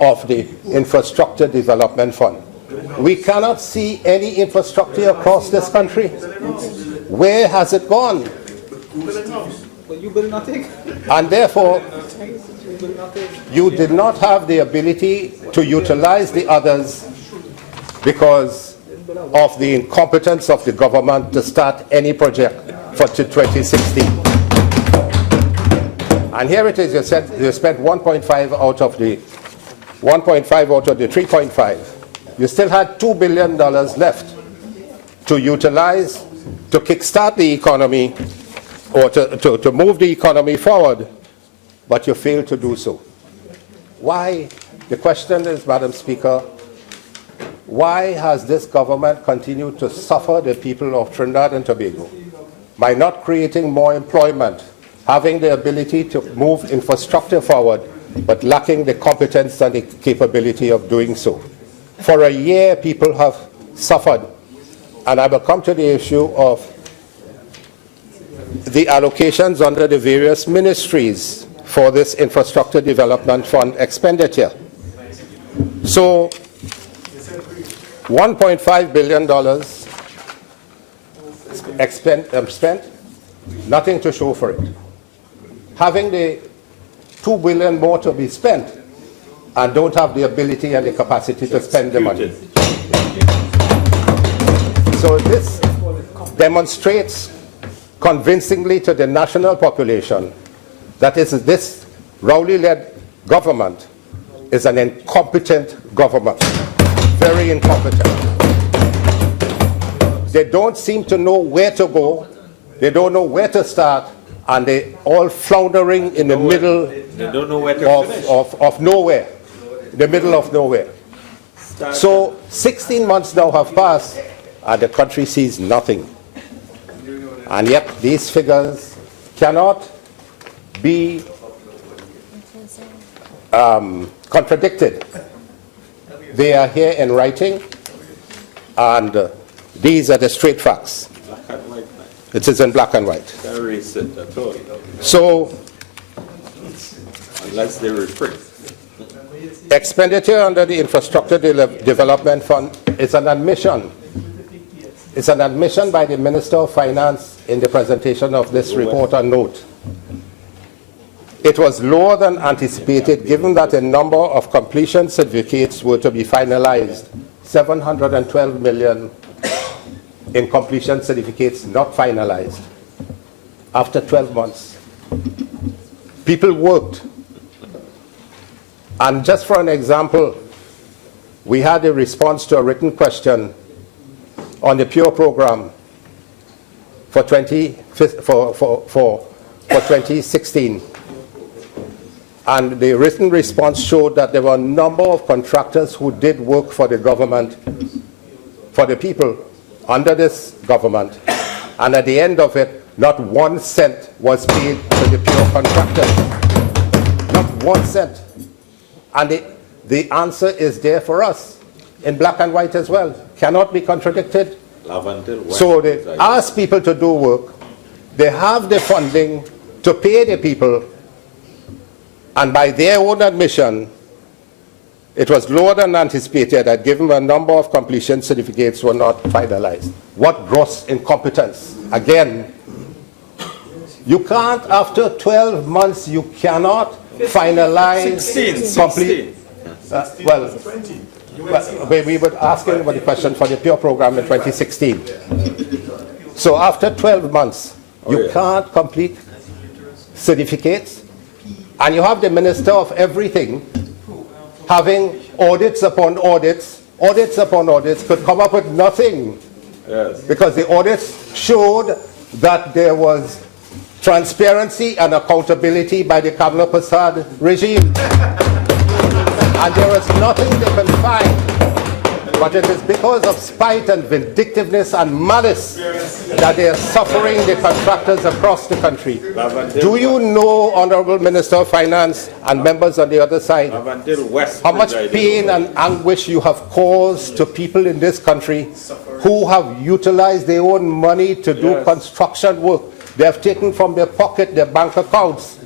of the Infrastructure Development Fund. We cannot see any infrastructure across this country. Where has it gone? And therefore, you did not have the ability to utilize the others because of the incompetence of the government to start any project for 2016. And here it is, you spent 1.5 out of the 3.5. You still had $2 billion left to utilize to kickstart the economy or to move the economy forward, but you failed to do so. Why? The question is, Madam Speaker, why has this government continued to suffer the people of Trinidad and Tobago by not creating more employment, having the ability to move infrastructure forward, but lacking the competence and the capability of doing so? For a year, people have suffered. And I will come to the issue of the allocations under the various ministries for this infrastructure development fund expenditure. So, $1.5 billion spent, nothing to show for it. Having the $2 billion more to be spent and don't have the ability and the capacity to spend the money. So this demonstrates convincingly to the national population that this Rowley-led government is an incompetent government, very incompetent. They don't seem to know where to go, they don't know where to start, and they're all floundering in the middle They don't know where to finish. of nowhere, the middle of nowhere. So 16 months now have passed, and the country sees nothing. And yet these figures cannot be contradicted. They are here in writing, and these are the straight facts. Black and white, man. It is in black and white. Can't erase it at all, So unless they reprint. expenditure under the Infrastructure Development Fund is an admission. It's an admission by the Minister of Finance in the presentation of this report and note. It was lower than anticipated given that a number of completion certificates were to be finalized. 712 million in completion certificates not finalized after 12 months. People worked. And just for an example, we had a response to a written question on the PURE program for 2016. And the written response showed that there were a number of contractors who did work for the government, for the people under this government. And at the end of it, not 1 cent was paid to the PURE contractors. Not 1 cent. And the answer is there for us, in black and white as well. Cannot be contradicted. So they ask people to do work. They have the funding to pay the people. And by their own admission, it was lower than anticipated that given a number of completion certificates were not finalized. What gross incompetence. Again, you can't, after 12 months, you cannot finalize 16. We were asking about the question for the PURE program in 2016. So after 12 months, you can't complete certificates, and you have the Minister of Everything having audits upon audits, could come up with nothing. Yes. Because the audits showed that there was transparency and accountability by the Kamla Prasad regime. And there is nothing they can find. But it is because of spite and vindictiveness and malice that they are suffering the contractors across the country. Do you know, Honorable Minister of Finance and members on the other side, how much pain and anguish you have caused to people in this country who have utilized their own money to do construction work? They have taken from their pocket their bank accounts,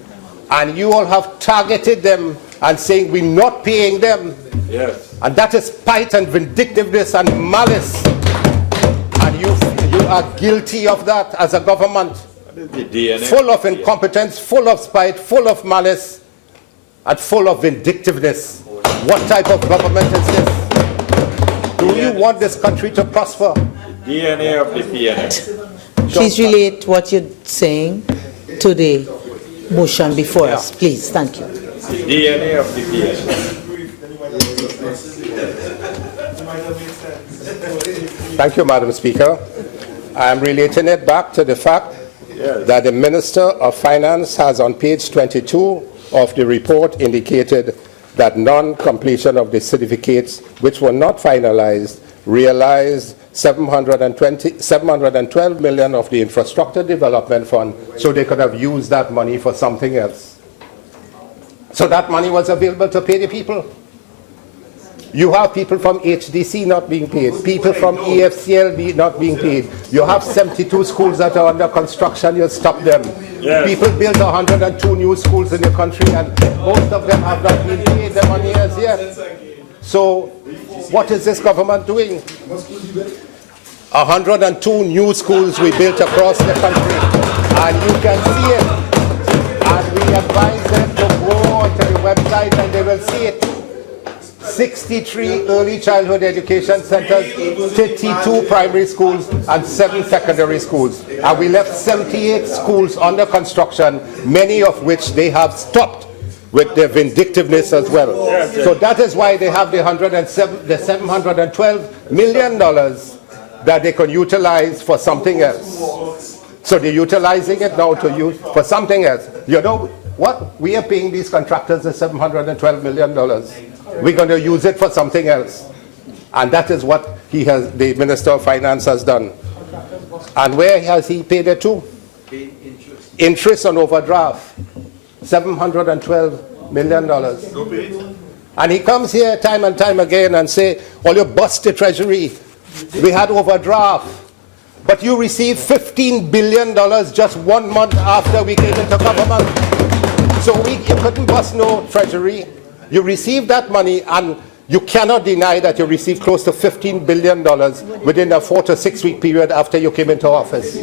and you all have targeted them and saying we're not paying them. Yes. And that is spite and vindictiveness and malice. And you are guilty of that as a government. Full of incompetence, full of spite, full of malice, and full of vindictiveness. What type of government is this? Do you want this country to prosper? DNA of the PNF. Please relate what you're saying to the motion before us, please. Thank you. DNA of the PN. Thank you, Madam Speaker. I am relating it back to the fact that the Minister of Finance has on page 22 of the report indicated that non-completion of the certificates which were not finalized realized 712 million of the infrastructure development fund, so they could have used that money for something else. So that money was available to pay the people. You have people from HDC not being paid, people from EFCL not being paid. You have 72 schools that are under construction, you stop them. Yes. People built 102 new schools in the country and most of them have not been paid the money as yet. So what is this government doing? 102 new schools we built across the country, and you can see it. And we advise them to go onto the website and they will see it. 63 early childhood education centers, 32 primary schools, and 7 secondary schools. And we left 78 schools under construction, many of which they have stopped with their vindictiveness as well. So that is why they have the $712 million that they can utilize for something else. So they're utilizing it now to use for something else. You know what? We are paying these contractors the $712 million. We're going to use it for something else. And that is what the Minister of Finance has done. And where has he paid it to? Interest on overdraft. $712 million. And he comes here time and time again and say, well, you bust the treasury. We had overdraft. But you received $15 billion just 1 month after we came into government. So you couldn't bust no treasury. You received that money, and you cannot deny that you received close to $15 billion within a 4 to 6 week period after you came into office.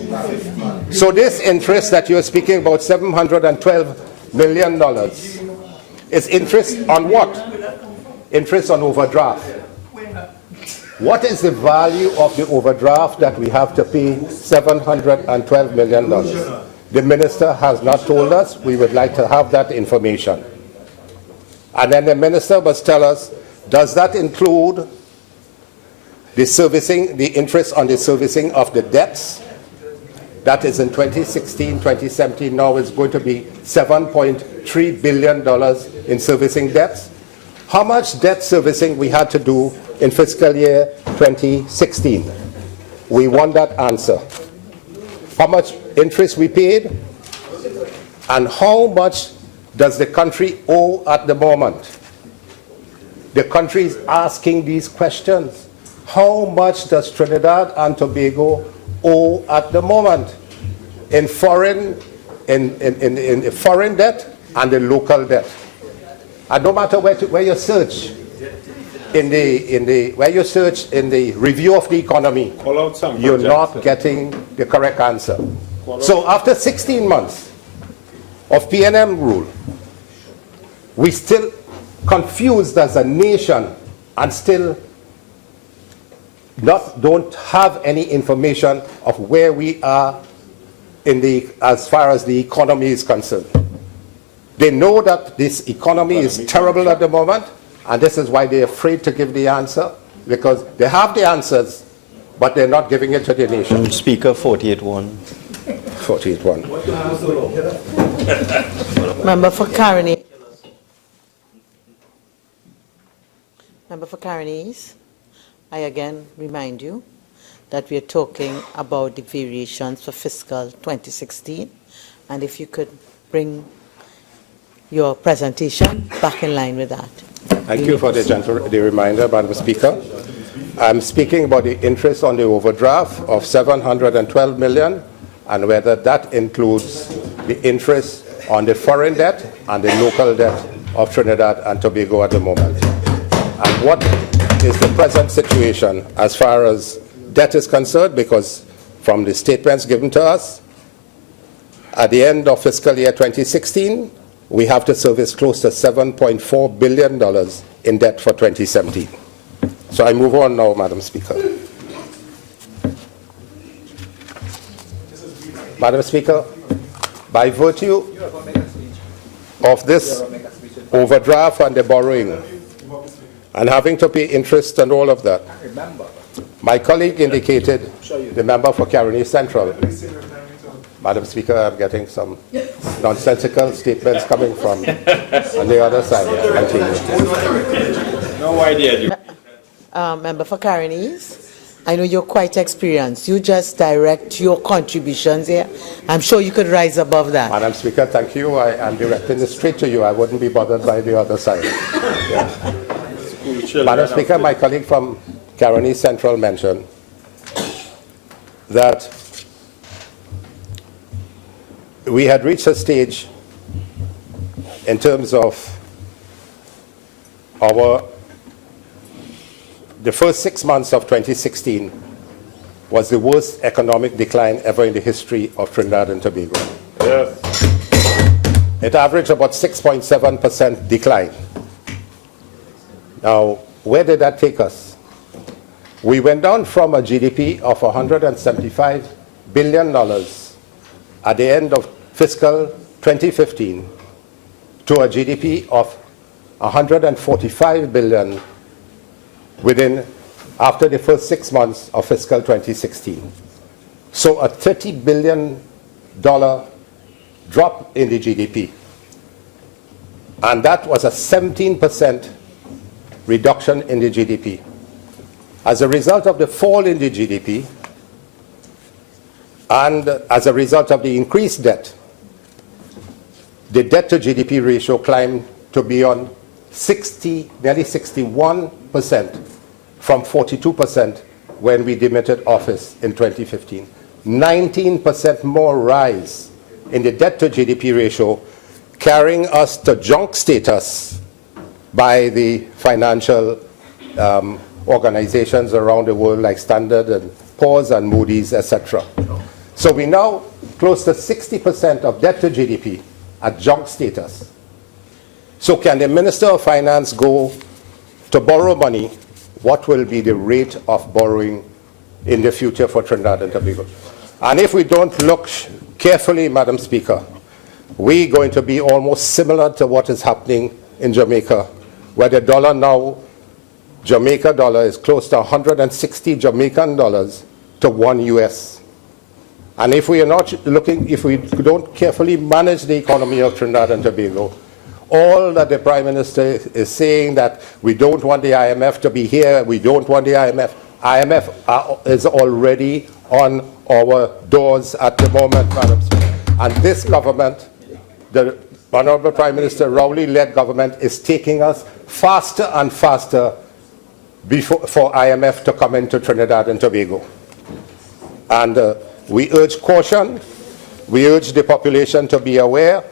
So this interest that you're speaking about, $712 million, is interest on what? Interest on overdraft. What is the value of the overdraft that we have to pay $712 million? The minister has not told us. We would like to have that information. And then the minister must tell us, does that include the servicing, the interest on the servicing of the debts? That is in 2016, 2017, now it's going to be $7.3 billion in servicing debts. How much debt servicing we had to do in fiscal year 2016? We want that answer. How much interest we paid? And how much does the country owe at the moment? The country is asking these questions. How much does Trinidad and Tobago owe at the moment in foreign debt and the local debt? And no matter where you search in the review of the economy, you're not getting the correct answer. So after 16 months of PNM rule, we still confused as a nation and still don't have any information of where we are as far as the economy is concerned. They know that this economy is terrible at the moment, and this is why they're afraid to give the answer, because they have the answers, but they're not giving it to the nation. Speaker 48-1. 48-1. Member for Caroni. Member for Caronies, I again remind you that we are talking about the variations for fiscal 2016, and if you could bring your presentation back in line with that. Thank you for the reminder, Madam Speaker. I'm speaking about the interest on the overdraft of $712 million, and whether that includes the interest on the foreign debt and the local debt of Trinidad and Tobago at the moment. And what is the present situation as far as debt is concerned, because from the statements given to us, at the end of fiscal year 2016, we have to service close to $7.4 billion in debt for 2017. So I move on now, Madam Speaker. Madam Speaker, by virtue of this overdraft and the borrowing and having to pay interest and all of that, my colleague indicated, the member for Caroni Central, Madam Speaker, I'm getting some nonsensical statements coming from on the other side. Continue. No idea. Member for Caronis, I know you're quite experienced. You just direct your contributions here. I'm sure you could rise above that. Madam Speaker, thank you. I'm directing this straight to you. I wouldn't be bothered by the other side. Yeah. Madam Speaker, my colleague from Caroni Central mentioned that we had reached a stage in terms of the first 6 months of 2016 was the worst economic decline ever in the history of Trinidad and Tobago. Yes. It averaged about 6.7% decline. Now, where did that take us? We went down from a GDP of $175 billion at the end of fiscal 2015 to a GDP of $145 billion after the first 6 months of fiscal 2016. So a $30 billion drop in the GDP. And that was a 17% reduction in the GDP. As a result of the fall in the GDP, and as a result of the increased debt, the debt to GDP ratio climbed to beyond nearly 61% from 42% when we demitted office in 2015. 19% more rise in the debt to GDP ratio, carrying us to junk status by the financial organizations around the world like Standard & Poor's and Moody's, etc. So we now close to 60% of debt to GDP at junk status. So can the Minister of Finance go to borrow money? What will be the rate of borrowing in the future for Trinidad and Tobago? And if we don't look carefully, Madam Speaker, we're going to be almost similar to what is happening in Jamaica, where the dollar now, Jamaica dollar, is close to 160 Jamaican dollars to 1 US. And if we are not looking, if we don't carefully manage the economy of Trinidad and Tobago, all that the Prime Minister is saying that we don't want the IMF to be here, we don't want the IMF. IMF is already on our doors at the moment, Madam Speaker. And this government, the Honorable Prime Minister Rowley-led government, is taking us faster and faster for IMF to come into Trinidad and Tobago. And we urge caution, we urge the population to be aware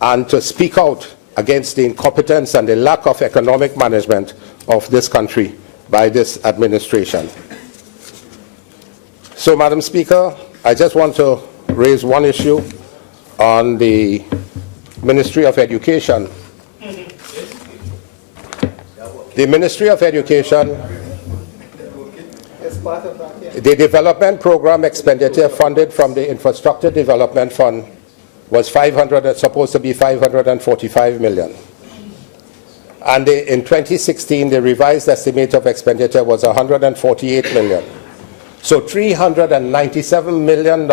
and to speak out against the incompetence and the lack of economic management of this country by this administration. So, Madam Speaker, I just want to raise one issue on the Ministry of Education. The Ministry of Education, the development program expenditure funded from the Infrastructure Development Fund was supposed to be 545 million. And in 2016, the revised estimate of expenditure was 148 million. So $397 million,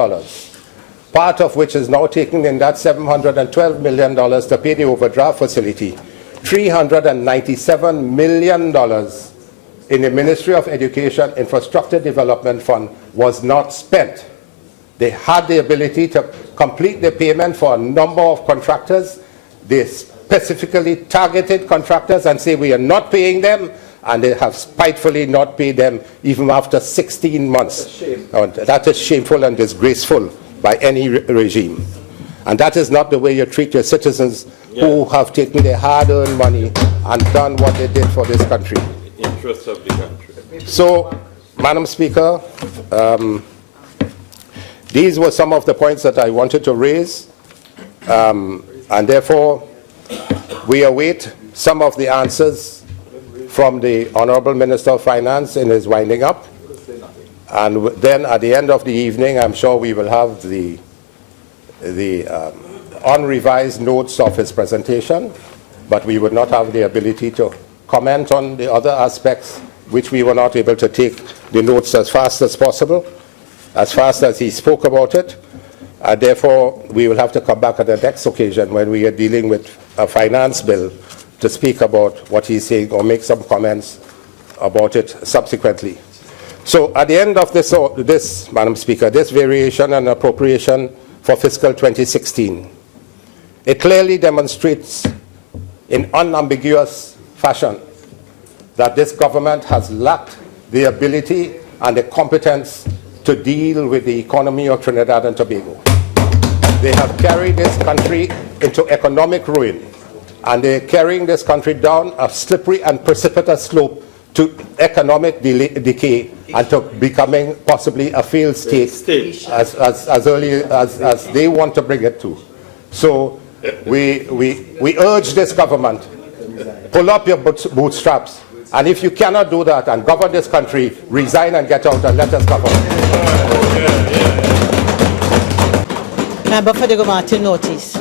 part of which is now taken in that $712 million to pay the overdraft facility. $397 million in the Ministry of Education Infrastructure Development Fund was not spent. They had the ability to complete the payment for a number of contractors. They specifically targeted contractors and say we are not paying them, and they have spitefully not paid them even after 16 months. That is shameful and disgraceful by any regime. And that is not the way you treat your citizens who have taken their hard-earned money and done what they did for this country. Interests of the country. So, Madam Speaker, these were some of the points that I wanted to raise, and therefore we await some of the answers from the Honourable Minister of Finance in his winding up, and then at the end of the evening I'm sure we will have the unrevised notes of his presentation, but we would not have the ability to comment on the other aspects, which we were not able to take the notes as fast as possible, as fast as he spoke about it. Therefore, we will have to come back at the next occasion when we are dealing with a finance bill to speak about what he's saying or make some comments about it subsequently. So at the end of this, Madam Speaker, this variation and appropriation for fiscal 2016, it clearly demonstrates in unambiguous fashion that this government has lacked the ability and the competence to deal with the economy of Trinidad and Tobago. They have carried this country into economic ruin, and they're carrying this country down a slippery and precipitous slope to economic decay and to becoming possibly a failed state as early as they want to bring it to. So we urge this government, pull up your bootstraps, and if you cannot do that and govern this country, resign and get out and let us govern. Member for the Martin notice.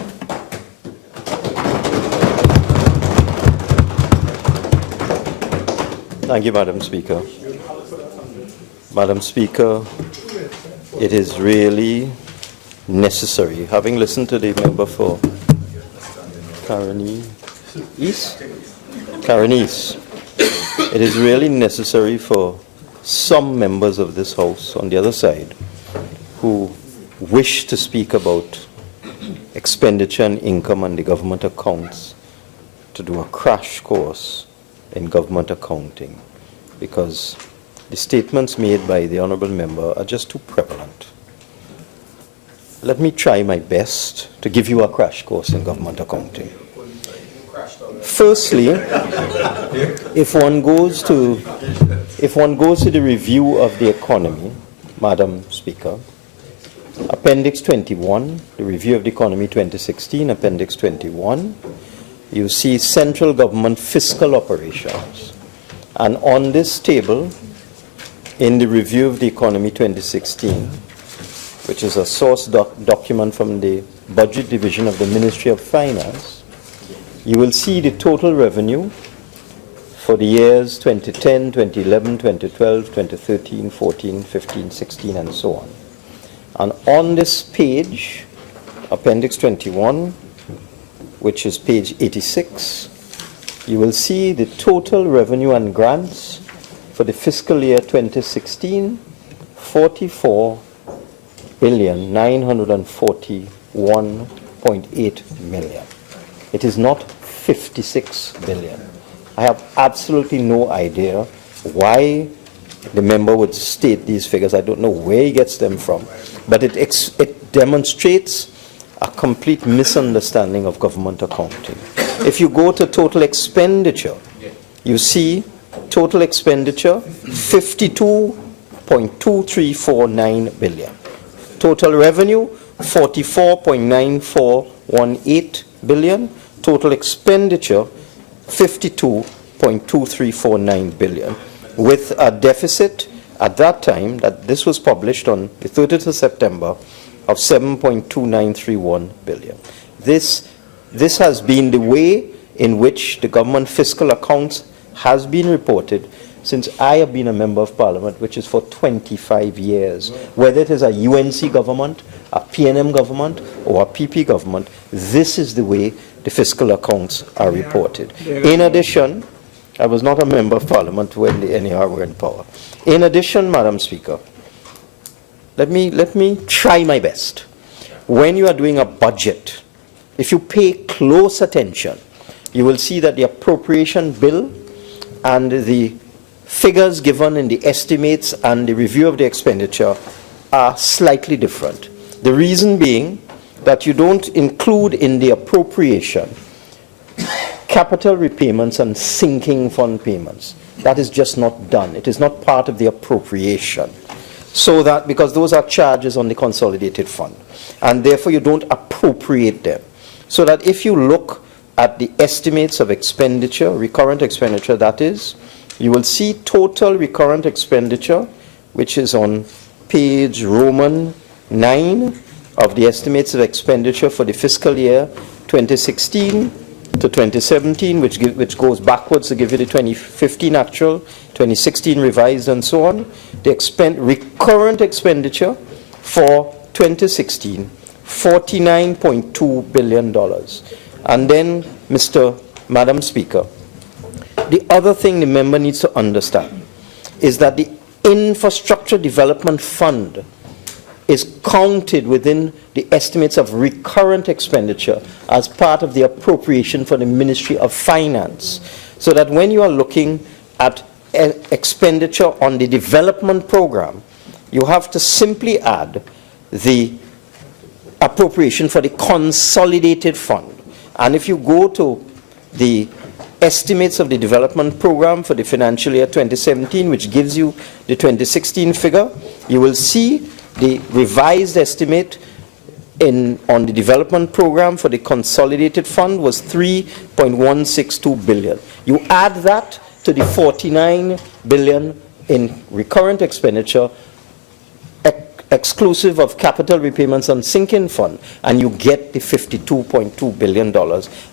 Thank you, Madam Speaker. Madam Speaker, it is really necessary, having listened to the member for Caroni East, it is really necessary for some members of this House on the other side who wish to speak about expenditure and income and the government accounts to do a crash course in government accounting, because the statements made by the honourable member are just too prevalent. Let me try my best to give you a crash course in government accounting. Firstly, if one goes to the review of the economy, Madam Speaker, Appendix 21, the review of the economy 2016, Appendix 21, you see central government fiscal operations. And on this table, in the review of the economy 2016, which is a source document from the budget division of the Ministry of Finance, you will see the total revenue for the years 2010, 2011, 2012, 2013, 14, 15, 16, and so on. And on this page, Appendix 21, which is page 86, you will see the total revenue and grants for the fiscal year 2016, 44,941.8 million. It is not 56 billion. I have absolutely no idea why the member would state these figures. I don't know where he gets them from. But it demonstrates a complete misunderstanding of government accounting. If you go to total expenditure, you see total expenditure 52.2349 billion. Total revenue 44.9418 billion. Total expenditure 52.2349 billion, with a deficit at that time, that this was published on the 30th of September, of 7.2931 billion. This has been the way in which the government fiscal accounts has been reported since I have been a member of Parliament, which is for 25 years. Whether it is a UNC government, a PNM government, or a PP government, this is the way the fiscal accounts are reported. In addition, I was not a member of Parliament when the NER were in power. In addition, Madam Speaker, let me try my best. When you are doing a budget, if you pay close attention, you will see that the appropriation bill and the figures given in the estimates and the review of the expenditure are slightly different. The reason being that you don't include in the appropriation capital repayments and sinking fund payments. That is just not done. It is not part of the appropriation. So that, because those are charges on the consolidated fund, and therefore you don't appropriate them. So that if you look at the estimates of expenditure, recurrent expenditure that is, you will see total recurrent expenditure, which is on page Roman 9, of the estimates of expenditure for the fiscal year 2016 to 2017, which goes backwards to give you the 2015 actual, 2016 revised, and so on. The recurrent expenditure for 2016, $49.2 billion. And then, Madam Speaker, the other thing the member needs to understand is that the Infrastructure Development Fund is counted within the estimates of recurrent expenditure as part of the appropriation for the Ministry of Finance. So that when you are looking at expenditure on the development program, you have to simply add the appropriation for the consolidated fund. And if you go to the estimates of the development program for the financial year 2017, which gives you the 2016 figure, you will see the revised estimate on the development program for the consolidated fund was $3.162 billion. You add that to the $49 billion in recurrent expenditure, exclusive of capital repayments and sinking fund, and you get the $52.2 billion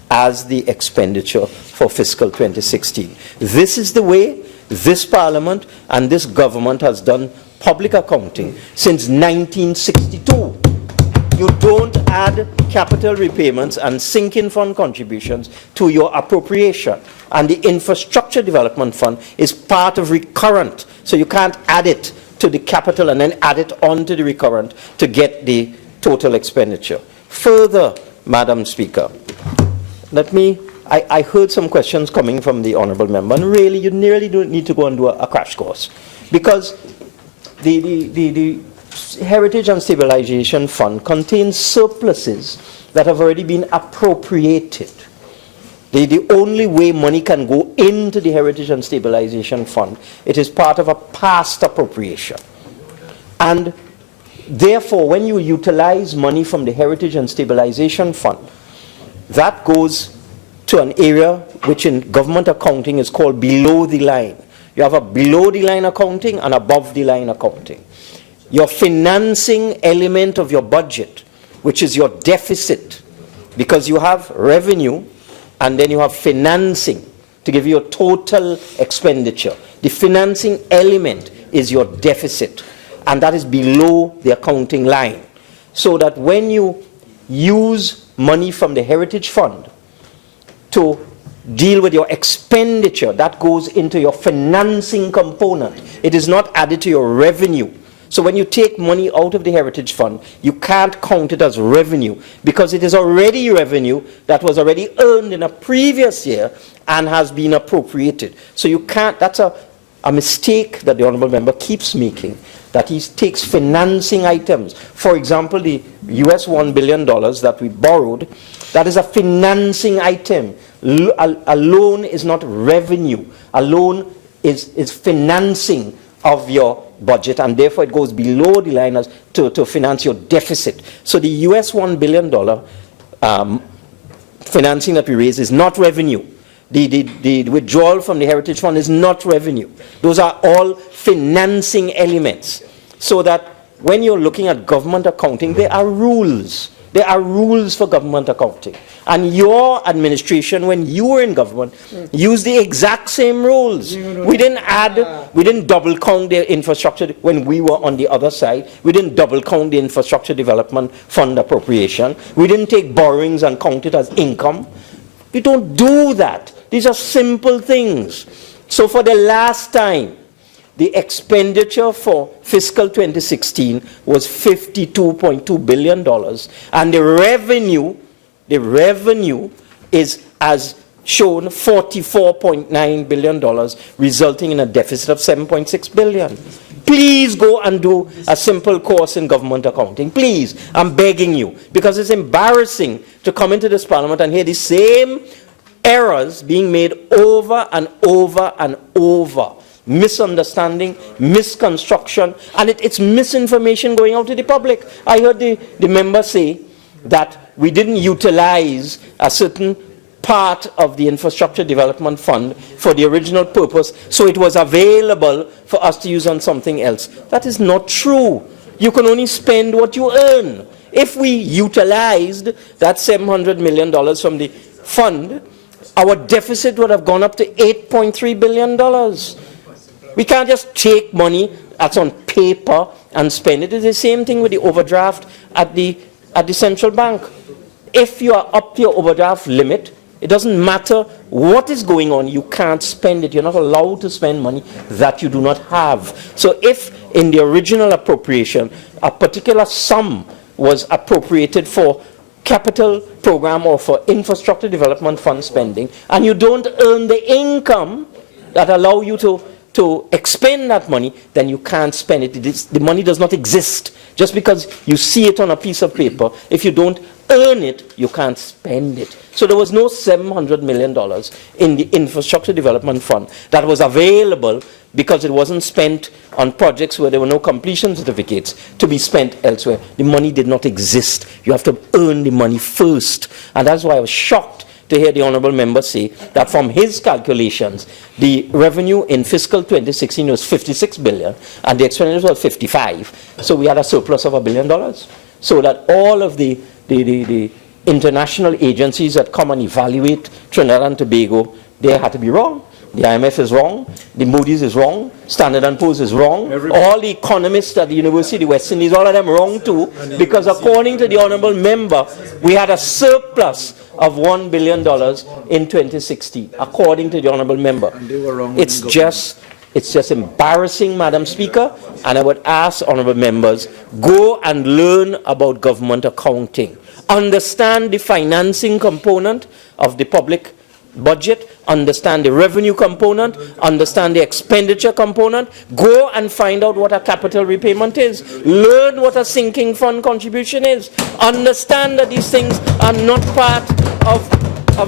as the expenditure for fiscal 2016. This is the way this Parliament and this government has done public accounting since 1962. You don't add capital repayments and sinking fund contributions to your appropriation. And the Infrastructure Development Fund is part of recurrent, so you can't add it to the capital and then add it onto the recurrent to get the total expenditure. Further, Madam Speaker, I heard some questions coming from the Honourable Member, and really, you nearly don't need to go and do a crash course, because the Heritage and Stabilization Fund contains surpluses that have already been appropriated. The only way money can go into the Heritage and Stabilization Fund, it is part of a past appropriation. And therefore, when you utilize money from the Heritage and Stabilization Fund, that goes to an area which in government accounting is called below the line. You have a below the line accounting and above the line accounting. Your financing element of your budget, which is your deficit, because you have revenue and then you have financing to give you a total expenditure. The financing element is your deficit, and that is below the accounting line. So that when you use money from the Heritage Fund to deal with your expenditure, that goes into your financing component. It is not added to your revenue. So when you take money out of the Heritage Fund, you can't count it as revenue, because it is already revenue that was already earned in a previous year and has been appropriated. So you can't, that's a mistake that the Honourable Member keeps making, that he takes financing items. For example, the US $1 billion that we borrowed, that is a financing item. A loan is not revenue. A loan is financing of your budget, and therefore it goes below the line as to finance your deficit. So the US $1 billion financing that we raise is not revenue. The withdrawal from the Heritage Fund is not revenue. Those are all financing elements. So that when you're looking at government accounting, there are rules. There are rules for government accounting. And your administration, when you were in government, used the exact same rules. We didn't double count the infrastructure when we were on the other side. We didn't double count the Infrastructure Development Fund appropriation. We didn't take borrowings and count it as income. We don't do that. These are simple things. So for the last time, the expenditure for fiscal 2016 was $52.2 billion, and the revenue is, as shown, $44.9 billion, resulting in a deficit of $7.6 billion. Please go and do a simple course in government accounting. Please, I'm begging you, because it's embarrassing to come into this Parliament and hear the same errors being made over and over and over. Misunderstanding, misconstruction, and it's misinformation going out to the public. I heard the member say that we didn't utilize a certain part of the Infrastructure Development Fund for the original purpose, so it was available for us to use on something else. That is not true. You can only spend what you earn. if we utilized that $700 million from the fund, our deficit would have gone up to $8.3 billion. We can't just take money that's on paper and spend it. It's the same thing with the overdraft at the central bank. If you are up to your overdraft limit, it doesn't matter what is going on, you can't spend it. You're not allowed to spend money that you do not have. So if in the original appropriation, a particular sum was appropriated for capital program or for infrastructure development fund spending, and you don't earn the income that allow you to expend that money, then you can't spend it. The money does not exist. Just because you see it on a piece of paper, if you don't earn it, you can't spend it. So there was no $700 million in the infrastructure development fund that was available because it wasn't spent on projects where there were no completion certificates to be spent elsewhere. The money did not exist. You have to earn the money first. And that's why I was shocked to hear the honourable member say that from his calculations, the revenue in fiscal 2016 was $56 billion and the expenditure was $55. So we had a surplus of $1 billion. So that all of the international agencies that come and evaluate Trinidad and Tobago, they had to be wrong. The IMF is wrong, the Moody's is wrong, Standard & Poor's is wrong, all the economists at the University of the West Indies, all of them wrong too, because according to the honourable member, we had a surplus of $1 billion in 2016, according to the honourable member. It's just embarrassing, Madam Speaker, and I would ask honourable members, go and learn about government accounting. Understand the financing component of the public budget, understand the revenue component, understand the expenditure component, go and find out what a capital repayment is, learn what a sinking fund contribution is, understand that these things are not part of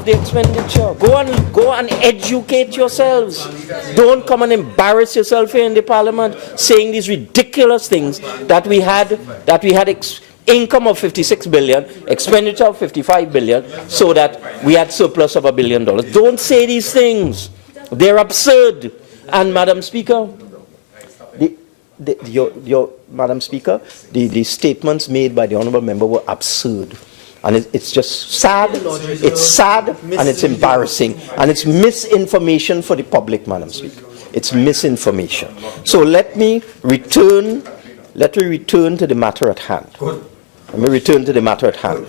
the expenditure. Go and educate yourselves. Don't come and embarrass yourself here in the parliament saying these ridiculous things that we had income of $56 billion, expenditure of $55 billion, so that we had surplus of $1 billion. Don't say these things. They're absurd. And Madam Speaker, Madam Speaker, the statements made by the honourable member were absurd. And it's just sad. It's sad and it's embarrassing. And it's misinformation for the public, Madam Speaker. It's misinformation. So let me return to the matter at hand. Let me return to the matter at hand.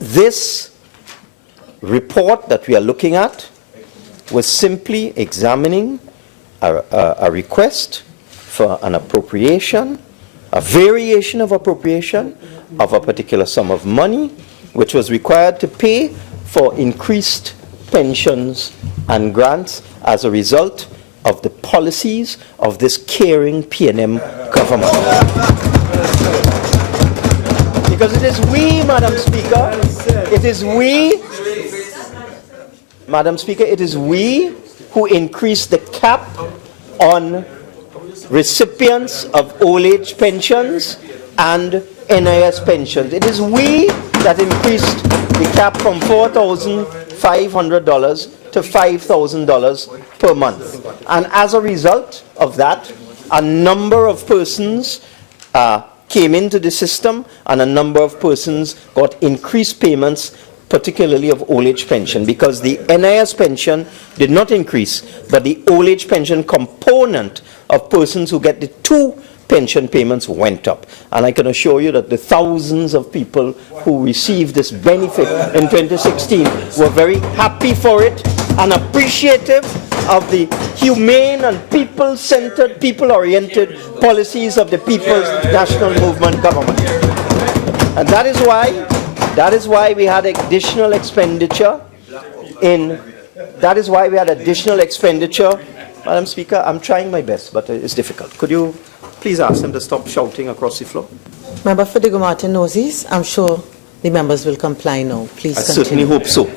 This report that we are looking at was simply examining a request for an appropriation, a variation of appropriation of a particular sum of money, which was required to pay for increased pensions and grants as a result of the policies of this caring PNM government. Because it is we, Madam Speaker, it is we, Madam Speaker, it is we who increased the cap on recipients of old age pensions and NIS pensions. It is we that increased the cap from $4,500 to $5,000 per month. And as a result of that, a number of persons came into the system and a number of persons got increased payments, particularly of old age pension, because the NIS pension did not increase, but the old age pension component of persons who get the two pension payments went up. And I can assure you that the thousands of people who received this benefit in 2016 were very happy for it and appreciative of the humane and people-centered, people-oriented policies of the People's National Movement government. And that is why we had additional expenditure Madam Speaker, I'm trying my best, but it's difficult. Could you please ask them to stop shouting across the floor? Member for Diego Martin Noses, I'm sure the members will comply now. Please I continue. certainly hope so.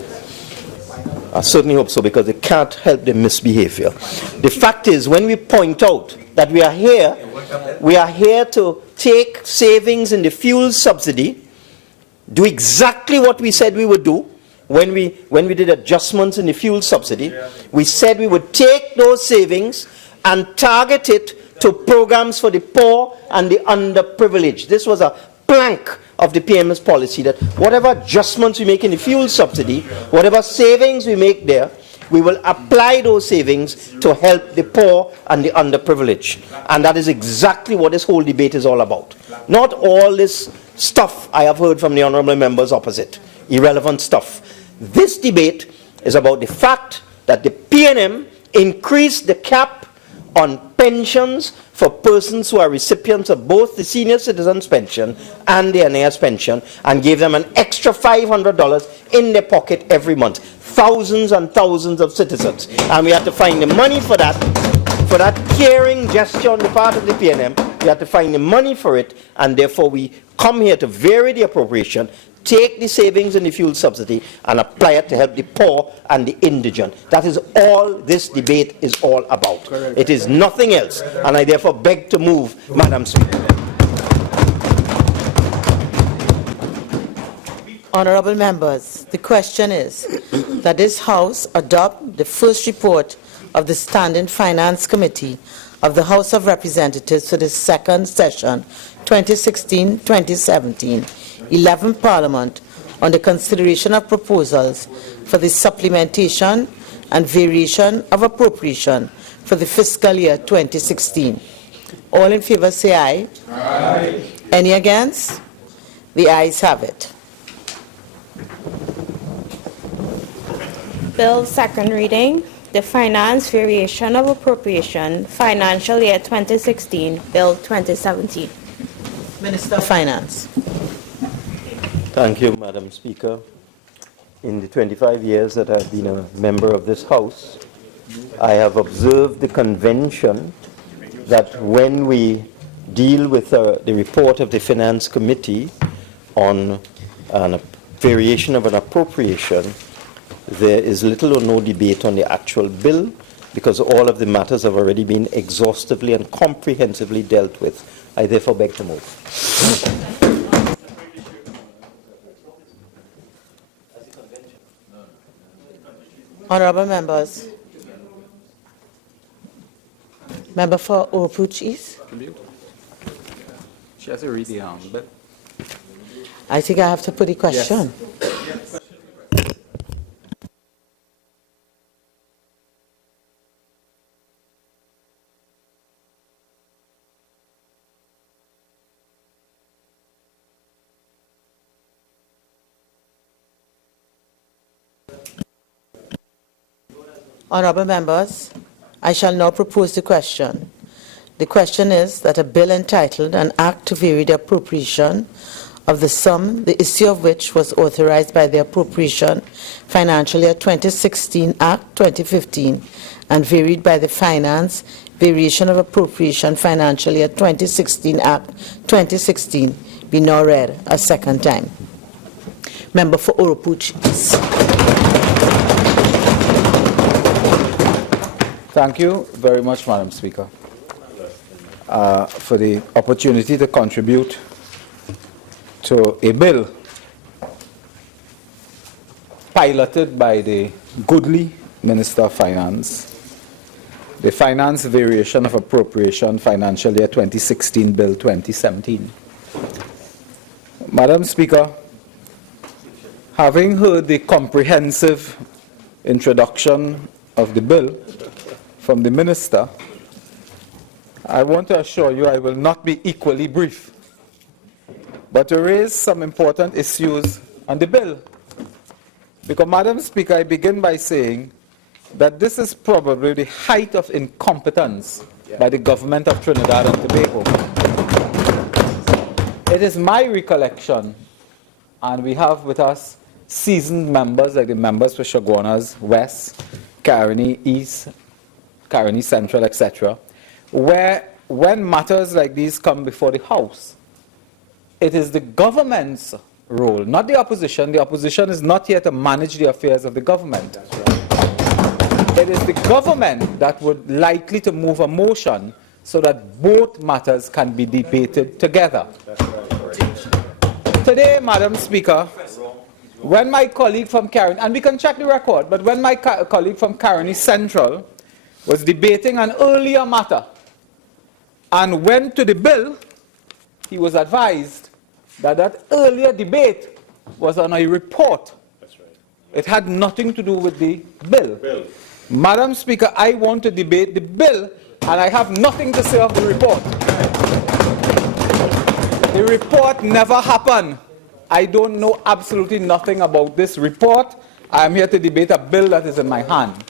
I certainly hope so, because they can't help the misbehavior. The fact is, when we point out that we are here to take savings in the fuel subsidy, do exactly what we said we would do when we did adjustments in the fuel subsidy. We said we would take those savings and target it to programs for the poor and the underprivileged. This was a plank of the PM's policy that whatever adjustments we make in the fuel subsidy, whatever savings we make there, we will apply those savings to help the poor and the underprivileged. And that is exactly what this whole debate is all about. Not all this stuff I have heard from the honourable members opposite, irrelevant stuff. This debate is about the fact that the PNM increased the cap on pensions for persons who are recipients of both the senior citizens pension and the NAS pension, and gave them an extra $500 in their pocket every month. Thousands and thousands of citizens. And we have to find the money for that caring gesture on the part of the PNM. We have to find the money for it, and therefore we come here to vary the appropriation, take the savings in the fuel subsidy and apply it to help the poor and the indigent. That is all this debate is all about. Correct. It is nothing else, and I therefore beg to move, Madam Speaker. Honourable members, the question is that this House adopt the first report of the Standing Finance Committee of the House of Representatives for the second session 2016-2017, 11th Parliament, on the consideration of proposals for the supplementation and variation of appropriation for the fiscal year 2016. All in favour say aye. Aye. Any against? The ayes have it. Bill second reading, the Finance Variation of Appropriation, Financial Year 2016, Bill 2017. Minister of Finance. Thank you, Madam Speaker. In the 25 years that I've been a member of this House, I have observed the convention that when we deal with the report of the Finance Committee on a variation of an appropriation, there is little or no debate on the actual bill, because all of the matters have already been exhaustively and comprehensively dealt with. I therefore beg to move. Honourable members. Member for Oropouche East. She has to read the bill. I think I have to put the question. Yes. Honourable members, I shall now propose the question. The question is that a bill entitled An Act to Vary the Appropriation of the Sum, the issue of which was authorized by the Appropriation Financial Year 2016 Act 2015 and varied by the Finance Variation of Appropriation Financial Year 2016 Act 2016 be now read a second time. Member for Oropouche East. Thank you very much, Madam Speaker, for the opportunity to contribute to a bill piloted by the goodly Minister of Finance, the Finance Variation of Appropriation Financial Year 2016 Bill 2017. Madam Speaker, having heard the comprehensive introduction of the bill from the Minister, I want to assure you I will not be equally brief, but to raise some important issues on the bill. Because, Madam Speaker, I begin by saying that this is probably the height of incompetence by the government of Trinidad and Tobago. It is my recollection, and we have with us seasoned members like the members for Chaguanas West, Caroni East, Caroni Central, etc., where when matters like these come before the House, it is the government's role, not the opposition. The opposition is not here to manage the affairs of the government. That's right. It is the government that would likely to move a motion so that both matters can be debated together. That's right. Today, Madam Speaker, when my colleague from Caroni, and we can check the record, but when my colleague from Caroni Central was debating an earlier matter, and went to the bill, he was advised that that earlier debate was on a report. That's right. It had nothing to do with the bill. Madam Speaker, I want to debate the bill, and I have nothing to say of the report. The report never happened. I don't know absolutely nothing about this report. I am here to debate a bill that is in my hand.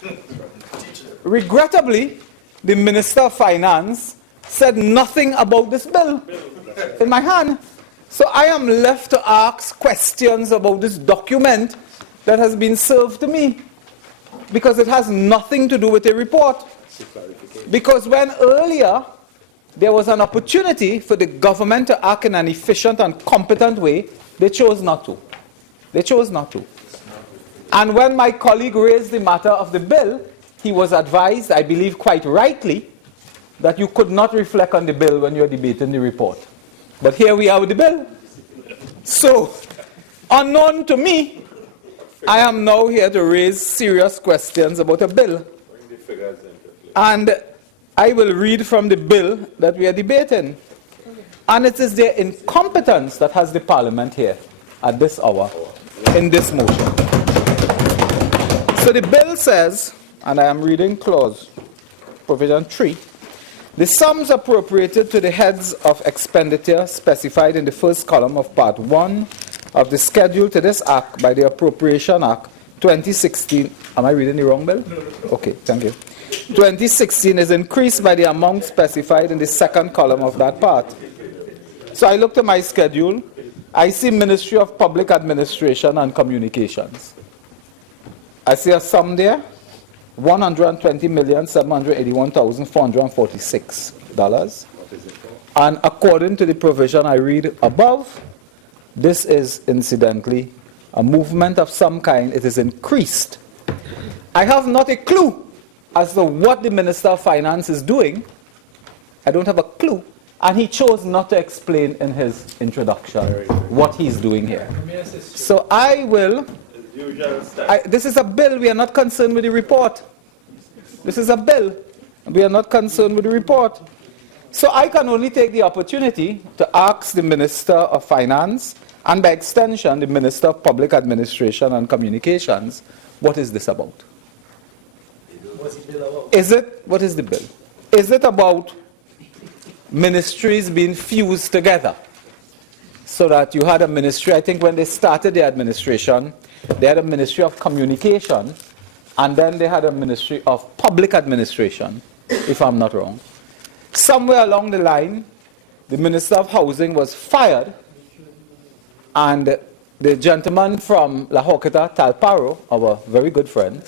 Regrettably, the Minister of Finance said nothing about this bill in my hand. So I am left to ask questions about this document that has been served to me, because it has nothing to do with a report. Because when earlier there was an opportunity for the government to act in an efficient and competent way, they chose not to. They chose not to. And when my colleague raised the matter of the bill, he was advised, I believe quite rightly, that you could not reflect on the bill when you're debating the report. But here we are with the bill. So, unknown to me, I am now here to raise serious questions about a bill. Bring the figures into play. And I will read from the bill that we are debating. And it is their incompetence that has the Parliament here at this hour in this motion. So the bill says, and I am reading clause, provision 3, the sums appropriated to the heads of expenditure specified in the first column of Part 1 of the schedule to this Act by the Appropriation Act 2016. Am I reading the wrong bill? Okay, thank you. 2016 is increased by the amount specified in the second column of that part. So I looked at my schedule. I see Ministry of Public Administration and Communications. I see a sum there, $120,781,446. And according to the provision I read above, this is incidentally a movement of some kind. It is increased. I have not a clue as to what the Minister of Finance is doing. I don't have a clue. And he chose not to explain in his introduction what he's doing here. So I will... this is a bill. We are not concerned with the report. This is a bill. We are not concerned with the report. So I can only take the opportunity to ask the Minister of Finance, and by extension, the Minister of Public Administration and Communications, what is this about? What's the bill about? What is the bill? Is it about ministries being fused together? So that you had a ministry, I think when they started the administration, they had a Ministry of Communication, and then they had a Ministry of Public Administration, if I'm not wrong. Somewhere along the line, the Minister of Housing was fired, and the gentleman from La Horquetta, Talparo, our very good friend,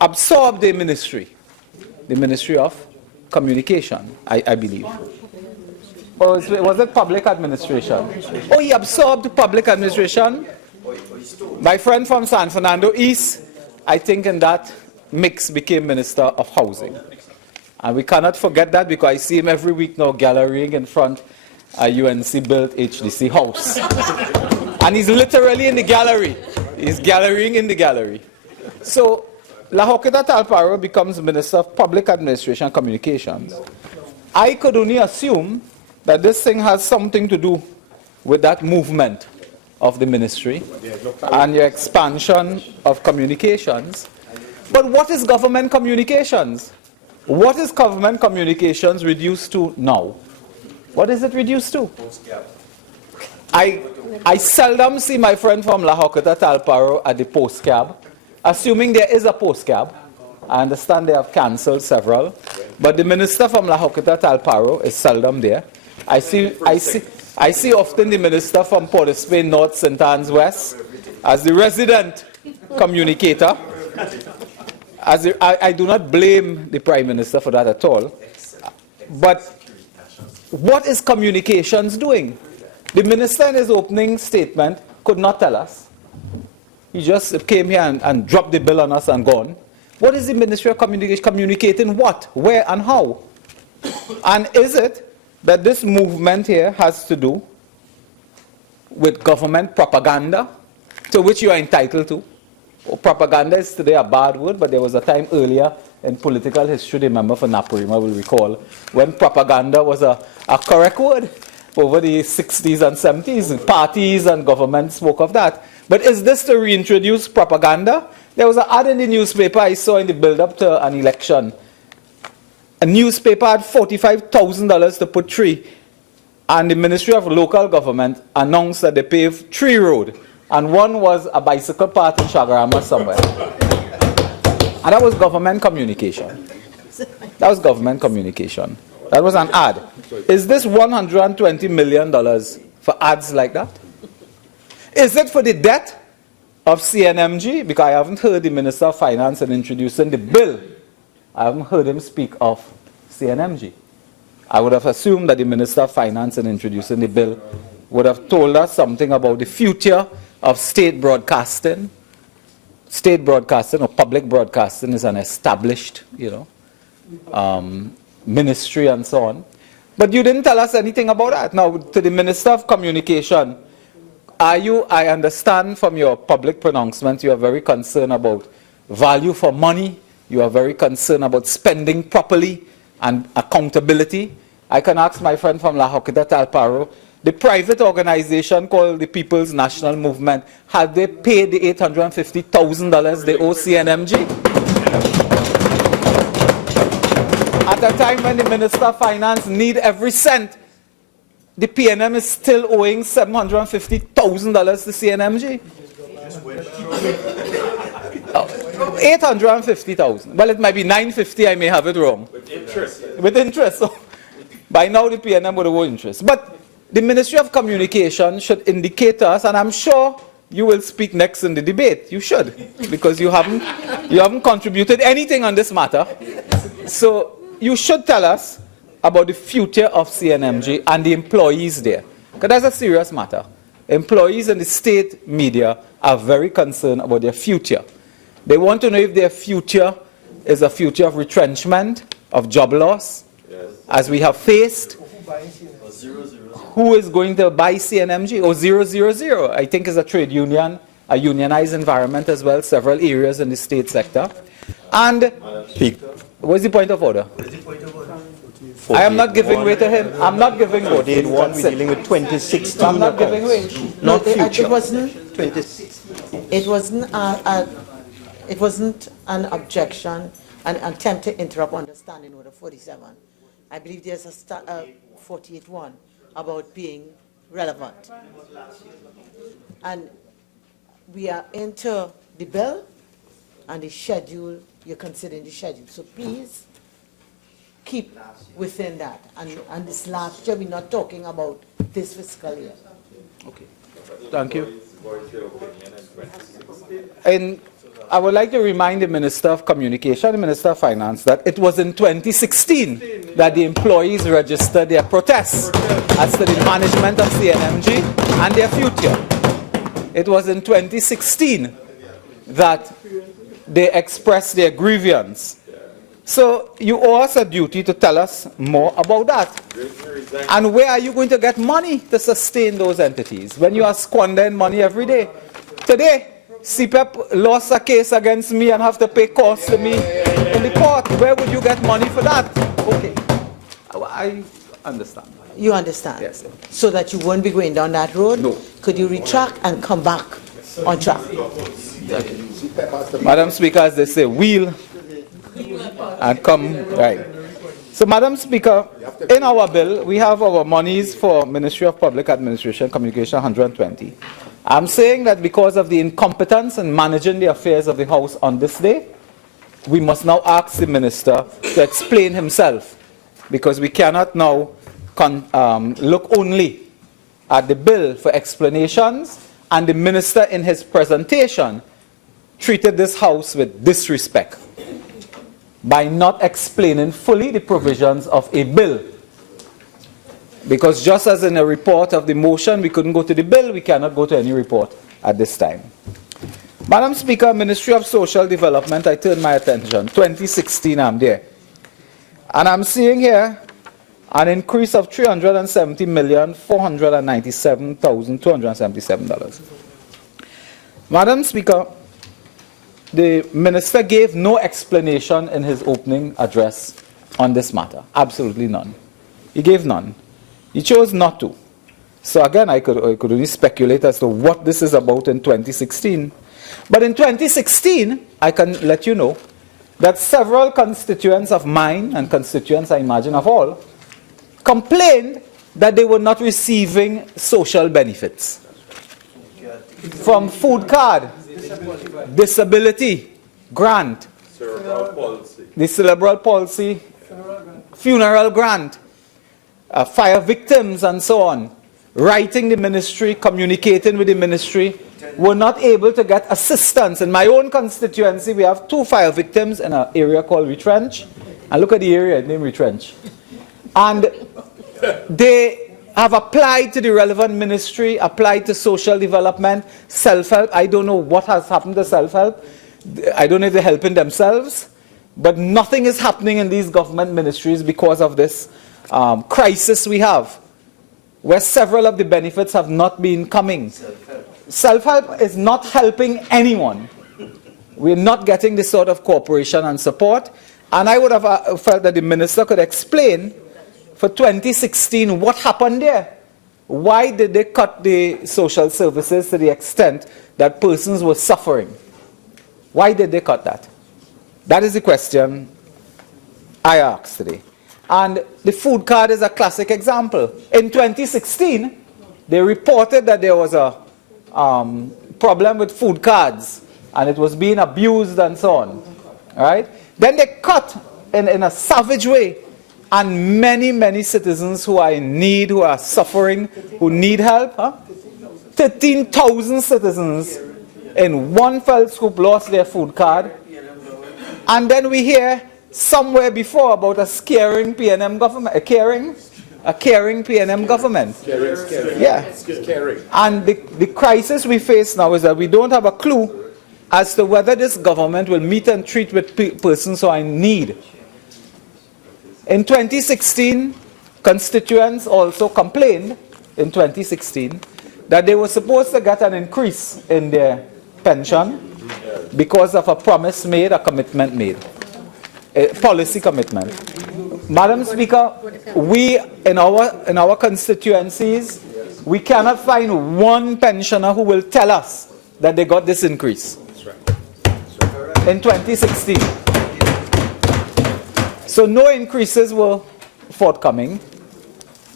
absorbed the Ministry of Communication, I believe. Or was it Public Administration? Oh, he absorbed Public Administration. My friend from San Fernando East, I think in that mix became Minister of Housing. And we cannot forget that because I see him every week now gallerying in front a UNC-built HDC house. And he's literally in the gallery. He's gallerying in the gallery. So, La Horquetta Talparo becomes Minister of Public Administration and Communications. I could only assume that this thing has something to do with that movement of the ministry and your expansion of communications. But what is government communications? What is government communications reduced to now? What is it reduced to? I seldom see my friend from La Horquetta Talparo at the post cab, assuming there is a post cab. I understand they have cancelled several, but the minister from La Horquetta Talparo is seldom there. I see often the minister from Port of Spain North, St. Anne's West, as the resident communicator. I do not blame the Prime Minister for that at all. But what is communications doing? The minister in his opening statement could not tell us. He just came here and dropped the bill on us and gone. What is the Ministry of Communication communicating what, where, and how? And is it that this movement here has to do with government propaganda, to which you are entitled to? Propaganda is today a bad word, but there was a time earlier in political history, the member for Naparima will recall, when propaganda was a correct word over the 60s and 70s. Parties and governments spoke of that. But is this to reintroduce propaganda? There was an ad in the newspaper I saw in the build-up to an election. A newspaper had $45,000 to put tree, and the Ministry of Local Government announced that they paved 3 roads, and one was a bicycle path in Shagarama somewhere. And that was government communication. That was government communication. That was an ad. Is this $120 million for ads like that? Is it for the debt of CNMG? Because I haven't heard the Minister of Finance in introducing the bill. I haven't heard him speak of CNMG. I would have assumed that the Minister of Finance in introducing the bill would have told us something about the future of state broadcasting. State broadcasting or public broadcasting is an established, ministry and so on. But you didn't tell us anything about that. Now, to the Minister of Communication, I understand from your public pronouncements, you are very concerned about value for money. You are very concerned about spending properly and accountability. I can ask my friend from La Hoquita Talparo, the private organization called the People's National Movement, had they paid the $850,000 they owe CNMG? At a time when the Minister of Finance need every cent, the PNM is still owing $750,000 to CNMG. 850,000. Well, it might be 950. I may have it wrong. With interest. With interest. So, by now, the PNM would have owed interest. But the Ministry of Communication should indicate to us, and I'm sure you will speak next in the debate. You should, because you haven't contributed anything on this matter. So you should tell us about the future of CNMG and the employees there, because that's a serious matter. Employees in the state media are very concerned about their future. They want to know if their future is a future of retrenchment, of job loss, as we have faced. Who is going to buy CNMG? Or 000, I think is a trade union, a unionized environment as well, several areas in the state sector. And what's the point of order? I am not giving way to him. I'm not giving way. We're dealing with 2016. I'm not giving way. Not future. It wasn't an objection, an attempt to interrupt understanding order 47. I believe there's a 48-1 about being relevant. And we are into the bill and the schedule, you're considering the schedule. So please keep within that. And this last year, we're not talking about this fiscal year. Okay. Thank you. And I would like to remind the Minister of Communication, the Minister of Finance, that it was in 2016 that the employees registered their protests as to the management of CNMG and their future. It was in 2016 that they expressed their grievance. So you owe us a duty to tell us more about that. And where are you going to get money to sustain those entities when you are squandering money every day? Today, CPEP lost a case against me and have to pay costs to me in the court. Where would you get money for that? Okay. I understand. You understand? Yes. So that you won't be going down that road? No. Could you retract and come back on track? Madam Speaker, as they say, wheel and come, right. So, Madam Speaker, in our bill, we have our monies for Ministry of Public Administration, Communication, 120. I'm saying that because of the incompetence in managing the affairs of the House on this day, we must now ask the Minister to explain himself, because we cannot now look only at the bill for explanations, and the Minister in his presentation treated this House with disrespect by not explaining fully the provisions of a bill. Because just as in a report of the motion, we couldn't go to the bill, we cannot go to any report at this time. Madam Speaker, Ministry of Social Development, I turn my attention. 2016, I'm there. And I'm seeing here an increase of $370,497,277. Madam Speaker, the minister gave no explanation in his opening address on this matter. Absolutely none. He gave none. He chose not to. So again, I could only speculate as to what this is about in 2016. But in 2016, I can let you know that several constituents of mine, and constituents I imagine of all, complained that they were not receiving social benefits. From food card, disability, grant, Cerebral palsy. the cerebral palsy, funeral grant, fire victims and so on, writing the ministry, communicating with the ministry, were not able to get assistance. In my own constituency, we have 2 fire victims in an area called Retrench. And look at the area named Retrench. And they have applied to the relevant ministry, applied to social development, self-help. I don't know what has happened to self-help. I don't know if they're helping themselves. But nothing is happening in these government ministries because of this crisis we have, where several of the benefits have not been coming. Self-help is not helping anyone. We're not getting this sort of cooperation and support. And I would have felt that the minister could explain for 2016 what happened there. Why did they cut the social services to the extent that persons were suffering? Why did they cut that? That is the question I asked today. And the food card is a classic example. In 2016, they reported that there was a problem with food cards and it was being abused and so on. Right? Then they cut in a savage way, and many citizens who are in need, who are suffering, who need help, 13,000 citizens in one fell swoop lost their food card. And then we hear somewhere before about a scaring PNM government, a caring PNM government. Yeah. And the crisis we face now is that we don't have a clue as to whether this government will meet and treat with persons who are in need. In 2016, constituents also complained in 2016 that they were supposed to get an increase in their pension because of a promise made, a commitment made, a policy commitment. Madam Speaker, we in our constituencies, we cannot find one pensioner who will tell us that they got this increase in 2016. So no increases were forthcoming.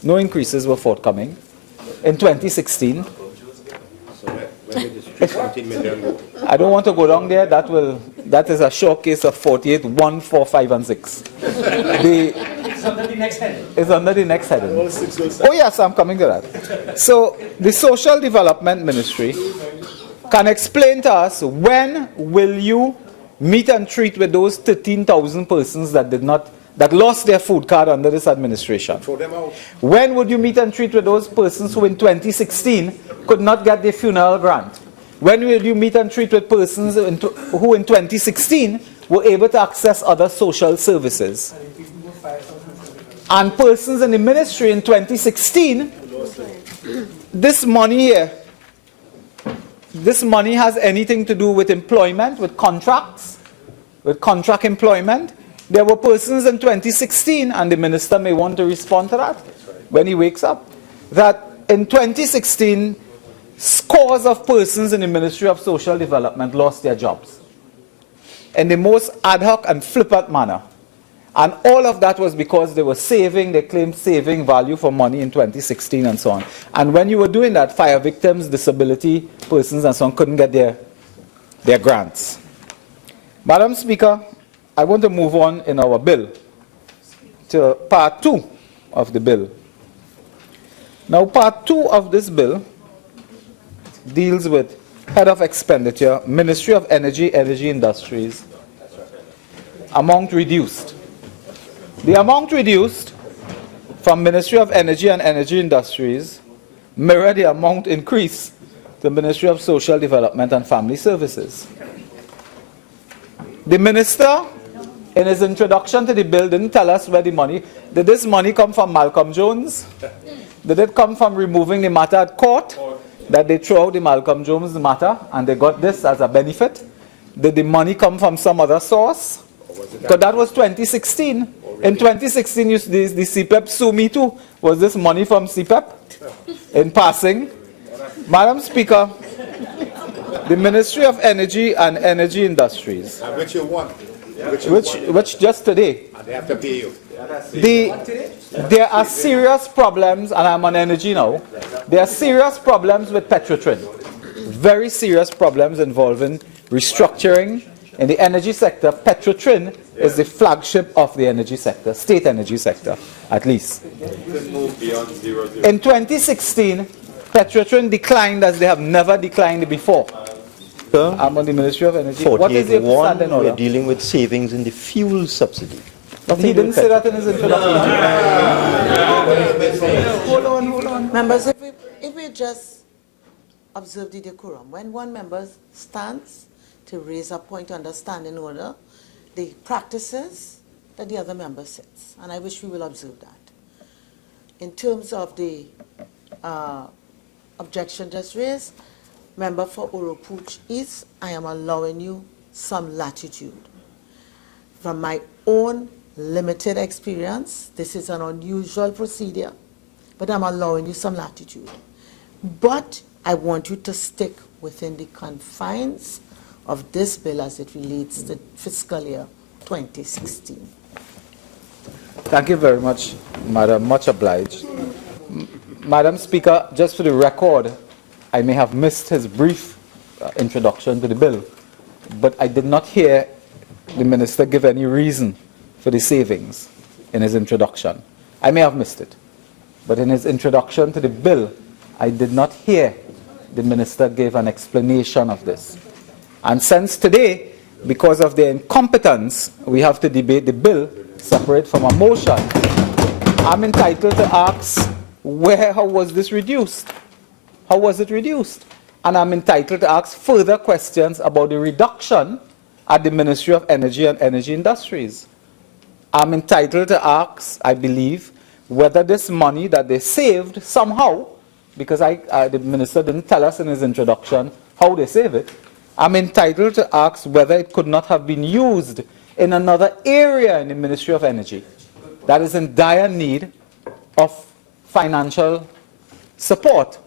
No increases were forthcoming in 2016. I don't want to go down there. That is a showcase of 48, 1, 4, 5, and 6. It's under the next heading. It's under the next heading. Oh yes, I'm coming to that. So the Social Development Ministry can explain to us, when will you meet and treat with those 13,000 persons that lost their food card under this administration? When would you meet and treat with those persons who in 2016 could not get their funeral grant? When will you meet and treat with persons who in 2016 were able to access other social services? And persons in the ministry in 2016, this money here, this money has anything to do with employment, with contracts, with contract employment. There were persons in 2016, and the minister may want to respond to that when he wakes up, that in 2016, scores of persons in the Ministry of Social Development lost their jobs in the most ad hoc and flippant manner. And all of that was because they were saving, they claimed saving value for money in 2016 and so on. And when you were doing that, fire victims, disability persons and so on couldn't get their grants. Madam Speaker, I want to move on in our bill to part 2 of the bill. Now, part 2 of this bill deals with Head of Expenditure, Ministry of Energy, Energy Industries, amount reduced. The amount reduced from Ministry of Energy and Energy Industries mirror the amount increased to Ministry of Social Development and Family Services. The minister, in his introduction to the bill, didn't tell us where the money. Did this money come from Malcolm Jones? Did it come from removing the matter at court? That they threw out the Malcolm Jones matter and they got this as a benefit? Did the money come from some other source? Because that was 2016. In 2016, the CPEP sue me too. Was this money from CPEP? In passing, Madam Speaker, the Ministry of Energy and Energy Industries, Which you want? which just today, And they have to pay you. there are serious problems, and I'm on energy now, there are serious problems with Petrotrin. Very serious problems involving restructuring in the energy sector. Petrotrin is the flagship of the energy sector, state energy sector, at least. In 2016, Petrotrin declined as they have never declined before. I'm on the Ministry of Energy. What is the 48.1, standing we're order? dealing with savings in the fuel subsidy. He didn't say that in his introduction. Hold on. Members, if we just observe the decorum, when one member stands to raise a point under standing order, the practices that the other member sits, and I wish we will observe that. In terms of the objection just raised, member for Oropouche East, I am allowing you some latitude. From my own limited experience, this is an unusual procedure, but I'm allowing you some latitude. But I want you to stick within the confines of this bill as it relates to fiscal year 2016. Thank you very much, Madam. Much obliged. Madam Speaker, just for the record, I may have missed his brief introduction to the bill, but I did not hear the Minister give any reason for the savings in his introduction. I may have missed it, but in his introduction to the bill, I did not hear the Minister give an explanation of this. And since today, because of their incompetence, we have to debate the bill separate from a motion, I'm entitled to ask, how was this reduced? How was it reduced? And I'm entitled to ask further questions about the reduction at the Ministry of Energy and Energy Industries. I'm entitled to ask, I believe, whether this money that they saved somehow, because the Minister didn't tell us in his introduction how they save it, I'm entitled to ask whether it could not have been used in another area in the Ministry of Energy that is in dire need of financial support.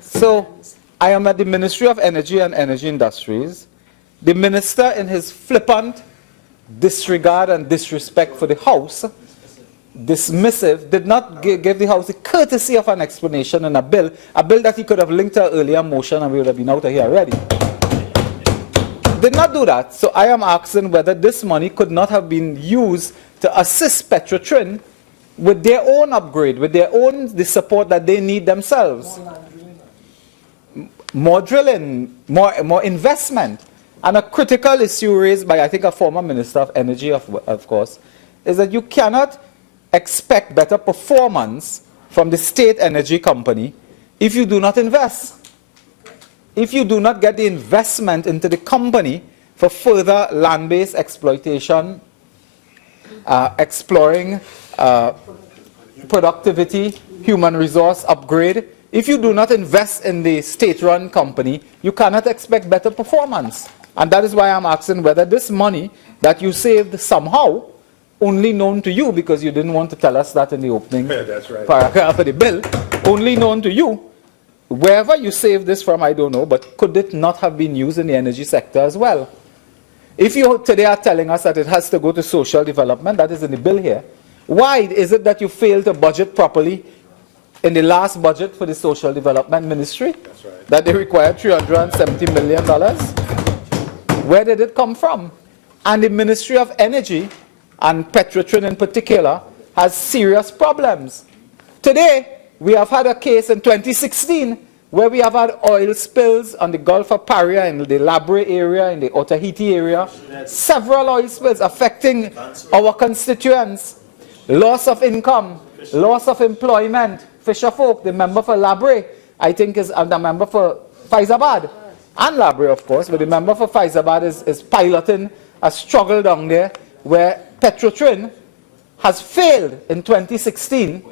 So I am at the Ministry of Energy and Energy Industries. The Minister, in his flippant disregard and disrespect for the House, dismissive, did not give the House the courtesy of an explanation in a bill that he could have linked to an earlier motion and we would have been out of here already. Did not do that. So I am asking whether this money could not have been used to assist Petrotrin with their own upgrade, with their own the support that they need themselves. More drilling, more investment. And a critical issue raised by, I think, a former Minister of Energy, of course, is that you cannot expect better performance from the state energy company if you do not invest. If you do not get the investment into the company for further land-based exploitation, exploring productivity, human resource upgrade, if you do not invest in the state-run company, you cannot expect better performance. And that is why I'm asking whether this money that you saved somehow, only known to you, because you didn't want to tell us that in the opening paragraph of the bill, only known to you, wherever you saved this from, I don't know, but could it not have been used in the energy sector as well? If you today are telling us that it has to go to social development, that is in the bill here, why is it that you failed to budget properly in the last budget for the Social Development Ministry? That's right. That they required $370 million? Where did it come from? And the Ministry of Energy, and Petrotrin in particular, has serious problems. Today, we have had a case in 2016 where we have had oil spills on the Gulf of Paria, in the Labre area, in the Otaheite area, several oil spills affecting our constituents. Loss of income, loss of employment. Fisher Folk, the member for Labre, I think is the member for Faizabad, and Labre, of course, but the member for Faizabad is piloting a struggle down there where Petrotrin has failed in 2016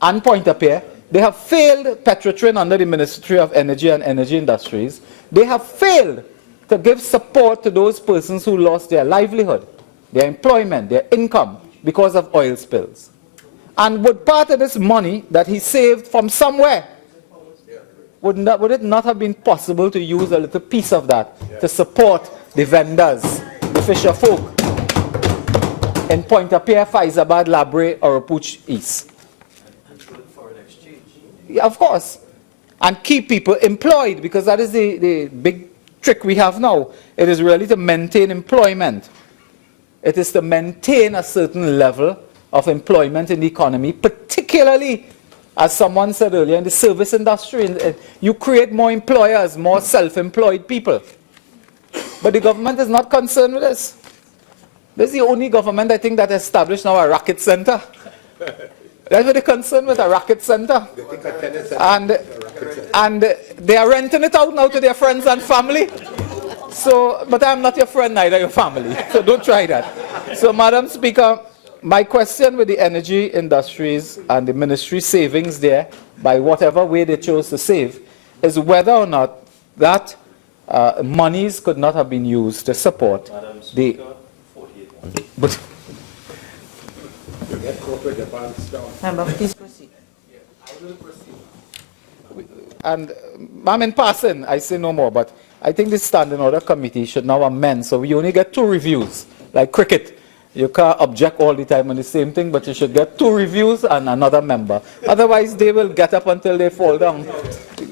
and Pointe-à-Pierre They have failed Petrotrin under the Ministry of Energy and Energy Industries. They have failed to give support to those persons who lost their livelihood, their employment, their income because of oil spills. And would part of this money that he saved from somewhere, would it not have been possible to use a little piece of that to support the vendors, the fisher folk in Pointe-à-Pierre, Faizabad, Labre, Oropouche East? Yeah, of course. And keep people employed, because that is the big trick we have now. It is really to maintain employment. It is to maintain a certain level of employment in the economy, particularly, as someone said earlier, in the service industry. You create more employers, more self-employed people. But the government is not concerned with this. This is the only government, I think, that established now a racket center. That's what they're concerned with, a racket center. And they are renting it out now to their friends and family. So, but I'm not your friend, neither your family. So don't try that. So, Madam Speaker, my question with the energy industries and the ministry savings there, by whatever way they chose to save, is whether or not that monies could not have been used to support the... But, Member, please proceed. and, ma'am, in passing, I say no more, but I think the Standing Order Committee should now amend, so we only get 2 reviews, like cricket. You can't object all the time on the same thing, but you should get 2 reviews and another member. Otherwise, they will get up until they fall down,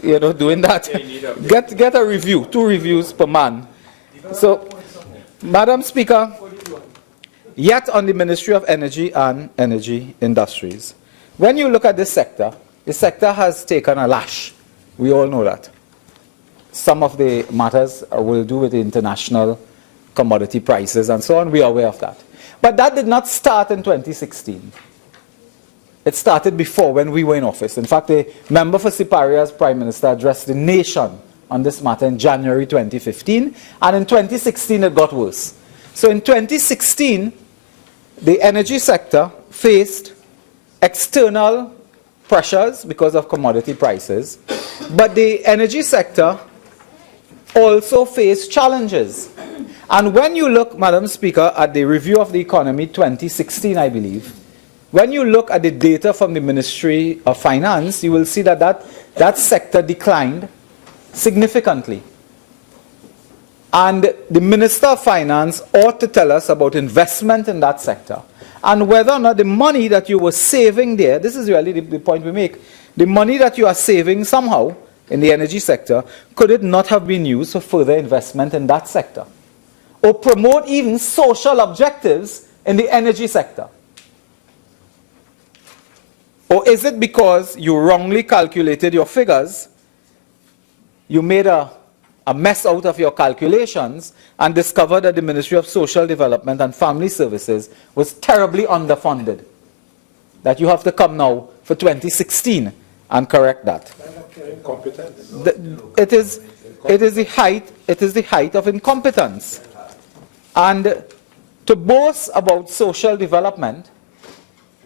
you know, doing that. Get a review, 2 reviews per man. So, Madam Speaker, yet on the Ministry of Energy and Energy Industries, when you look at this sector, the sector has taken a lash. We all know that. Some of the matters will do with the international commodity prices and so on. We are aware of that. But that did not start in 2016. It started before, when we were in office. In fact, the member for Siparia as Prime Minister addressed the nation on this matter in January 2015, and in 2016 it got worse. So in 2016, the energy sector faced external pressures because of commodity prices, but the energy sector also faced challenges. And when you look, Madam Speaker, at the review of the economy 2016, I believe, when you look at the data from the Ministry of Finance, you will see that that sector declined significantly. And the Minister of Finance ought to tell us about investment in that sector, and whether or not the money that you were saving there, this is really the point we make, the money that you are saving somehow in the energy sector, could it not have been used for further investment in that sector? Or promote even social objectives in the energy sector? Or is it because you wrongly calculated your figures, you made a mess out of your calculations and discovered that the Ministry of Social Development and Family Services was terribly underfunded, that you have to come now for 2016 and correct that? It is the height of incompetence. And to boast about social development,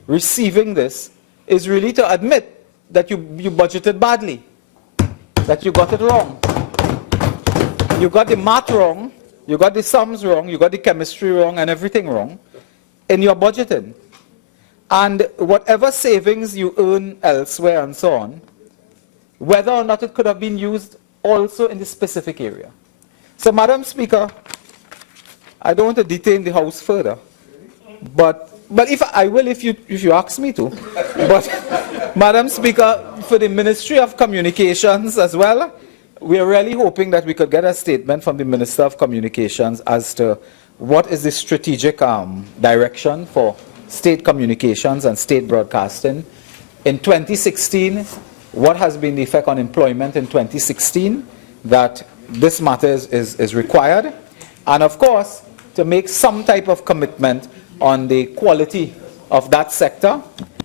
receiving this, is really to admit that you budgeted badly, that you got it wrong. You got the math wrong, you got the sums wrong, you got the chemistry wrong, and everything wrong in your budgeting. And whatever savings you earn elsewhere and so on, whether or not it could have been used also in this specific area. So, Madam Speaker, I don't want to detain the House further, but if you ask me to. But, Madam Speaker, for the Ministry of Communications as well, we are really hoping that we could get a statement from the Minister of Communications as to what is the strategic direction for state communications and state broadcasting. In 2016, what has been the effect on employment in 2016, that this matter is required, and of course, to make some type of commitment on the quality of that sector,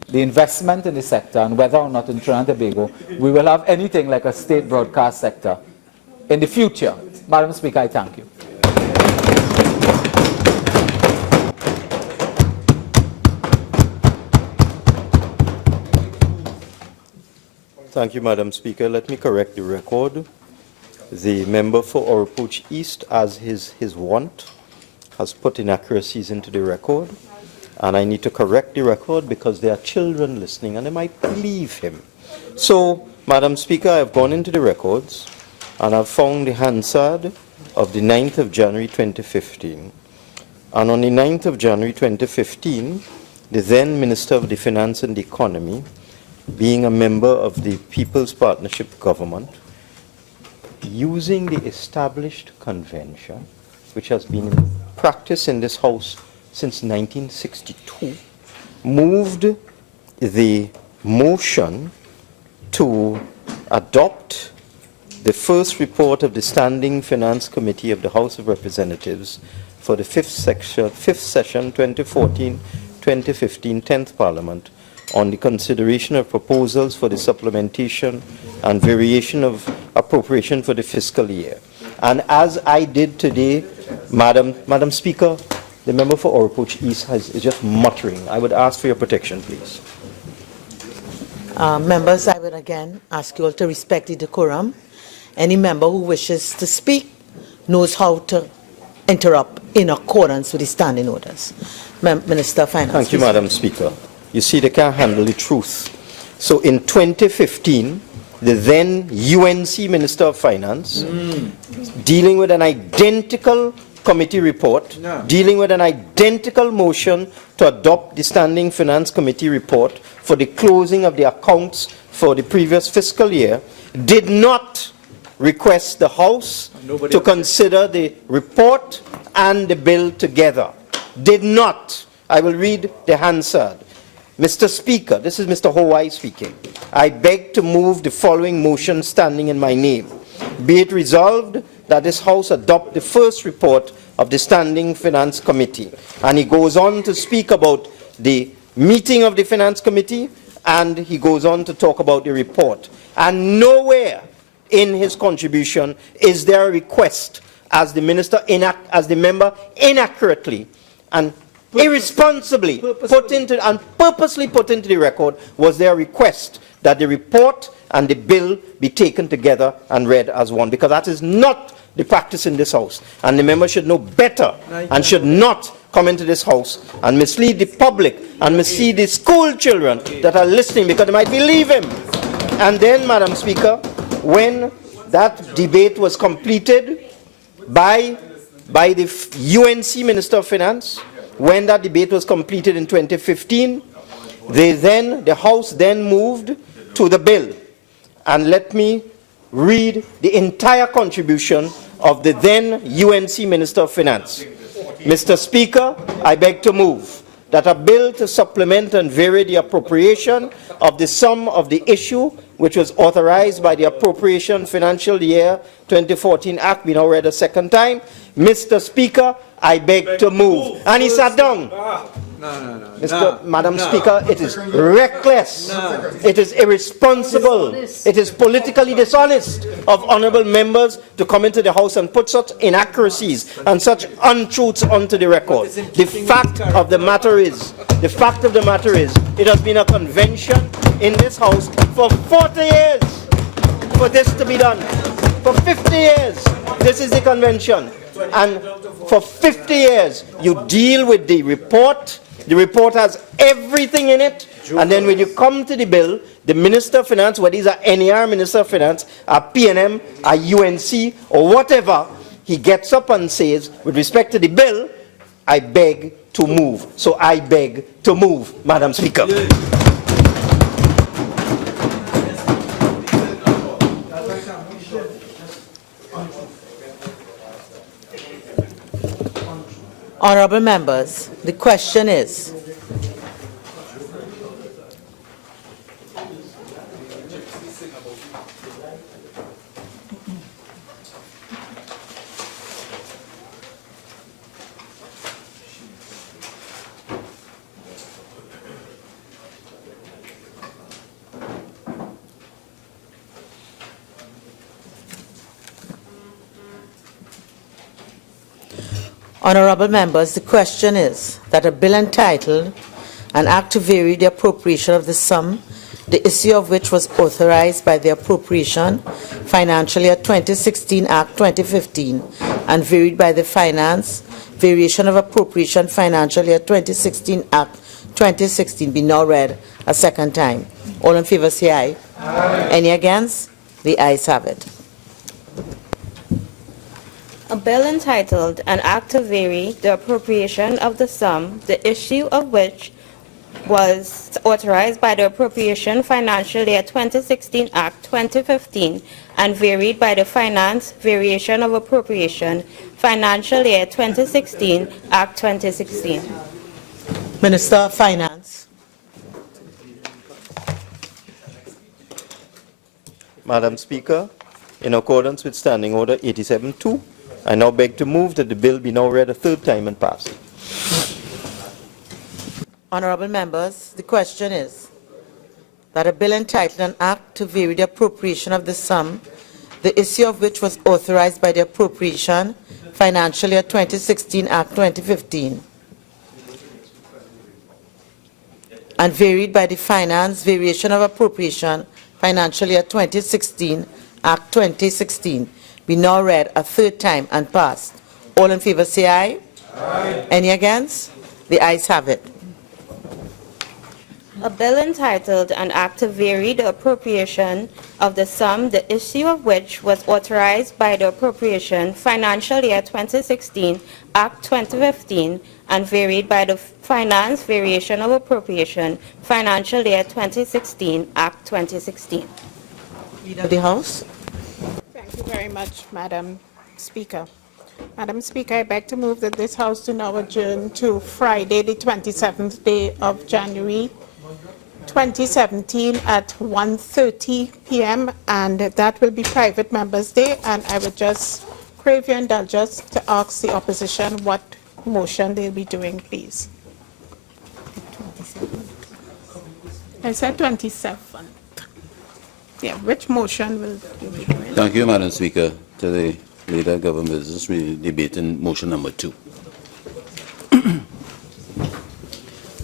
the investment in the sector, and whether or not in Trinidad and Tobago we will have anything like a state broadcast sector in the future. Madam Speaker, I thank you. Thank you, Madam Speaker. Let me correct the record. The member for Oropouche East, as his wont, has put inaccuracies into the record. And I need to correct the record because there are children listening and they might believe him. So, Madam Speaker, I've gone into the records and I've found the Hansard of the 9th of January 2015. And on the 9th of January 2015, the then Minister of the Finance and the Economy, being a member of the People's Partnership Government, using the established convention, which has been in practice in this House since 1962, moved the motion to adopt the first report of the Standing Finance Committee of the House of Representatives for the fifth session 2014-2015 10th Parliament on the consideration of proposals for the supplementation and variation of appropriation for the fiscal year. And as I did today, Madam Speaker, the member for Oropouche East is just muttering. I would ask for your protection, please. Members, I would again ask you all to respect the decorum. Any member who wishes to speak knows how to interrupt in accordance with the standing orders. Minister of Finance. Thank you, Madam Speaker. You see, they can't handle the truth. So in 2015, the then UNC Minister of Finance, dealing with an identical committee report, dealing with an identical motion to adopt the Standing Finance Committee report for the closing of the accounts for the previous fiscal year, did not request the House to consider the report and the bill together. Did not. I will read the Hansard. Mr. Speaker, this is Mr. Hawaii speaking. I beg to move the following motion standing in my name. Be it resolved that this House adopt the first report of the Standing Finance Committee. And he goes on to speak about the meeting of the Finance Committee, and he goes on to talk about the report. And nowhere in his contribution is there a request, as the member inaccurately and irresponsibly purposely put into the record, was their request that the report and the bill be taken together and read as one, because that is not the practice in this House. And the member should know better and should not come into this House and mislead the public and mislead the school children that are listening, because they might believe him. And then, Madam Speaker, when that debate was completed by the UNC Minister of Finance, when that debate was completed in 2015, the House then moved to the bill. And let me read the entire contribution of the then UNC Minister of Finance. Mr. Speaker, I beg to move that a bill to supplement and vary the appropriation of the sum of the issue, which was authorized by the Appropriation Financial Year 2014 Act, be now read a second time. Mr. Speaker, I beg to move. And he sat down. Madam Speaker, it is reckless. It is irresponsible. It is politically dishonest of honorable members to come into the House and put such inaccuracies and such untruths onto the record. The fact of the matter is, it has been a convention in this House for 40 years for this to be done. For 50 years, this is the convention. And for 50 years, you deal with the report. The report has everything in it. And then when you come to the bill, the Minister of Finance, whether he's a NER Minister of Finance, a PNM, a UNC, or whatever, he gets up and says, with respect to the bill, I beg to move. So I beg to move, Madam Speaker. Honourable members, the question is, Honourable members, the question is that a bill entitled An Act to Vary the Appropriation of the Sum the issue of which was authorized by the Appropriation Financial Year 2016 Act 2015 and varied by the Finance Variation of Appropriation Financial Year 2016 Act 2016 be now read a second time. All in favor say aye. Aye. Any against? The ayes have it. A bill entitled An Act to Vary the Appropriation of the Sum, the issue of which was authorized by the Appropriation Financial Year 2016 Act 2015 and varied by the Finance Variation of Appropriation Financial Year 2016 Act 2016. Minister of Finance. Madam Speaker, in accordance with Standing Order 87-2, I now beg to move that the bill be now read a third time and passed. Honorable members, the question is that a bill entitled An Act to Vary the Appropriation of the Sum, the issue of which was authorized by the Appropriation Financial Year 2016 Act 2015 and varied by the Finance Variation of Appropriation Financial Year 2016 Act 2016 be now read a third time and passed. All in favor say aye. Aye. Any against? The ayes have it. A bill entitled An Act to Vary the Appropriation of the Sum, the issue of which was authorized by the Appropriation Financial Year 2016 Act 2015 and varied by the Finance Variation of Appropriation Financial Year 2016 Act 2016. Leader of the House. Thank you very much, Madam Speaker. Madam Speaker, I beg to move that this House do now adjourn to Friday, the 27th day of January 2017 at 1:30 p.m. and that will be Private Members' Day, and I would just crave your indulgence to ask the opposition what motion they'll be doing, please. I said 27th. Yeah, which motion will you be doing? Thank you, Madam Speaker. To the Leader of Government Business, we debating motion number 2.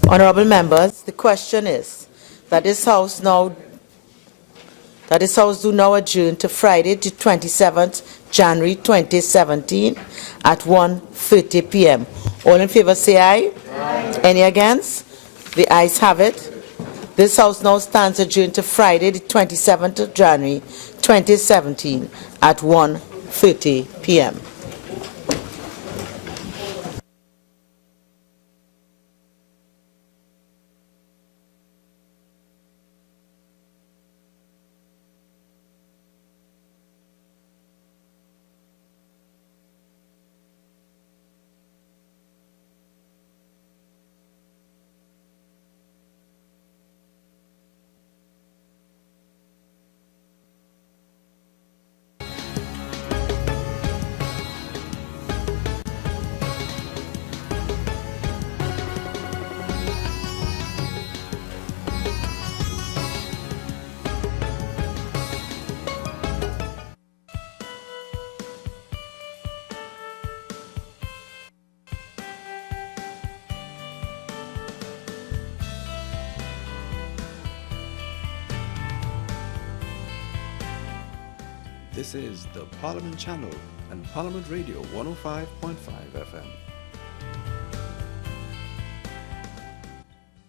Honorable members, the question is that this House do now adjourn to Friday, the 27th January 2017 at 1:30 p.m. All in favor say aye. Aye. Any against? The ayes have it. This House now stands adjourned to Friday, the 27th of January 2017 at 1:30 p.m. This is the Parliament Channel and Parliament Radio 105.5 FM.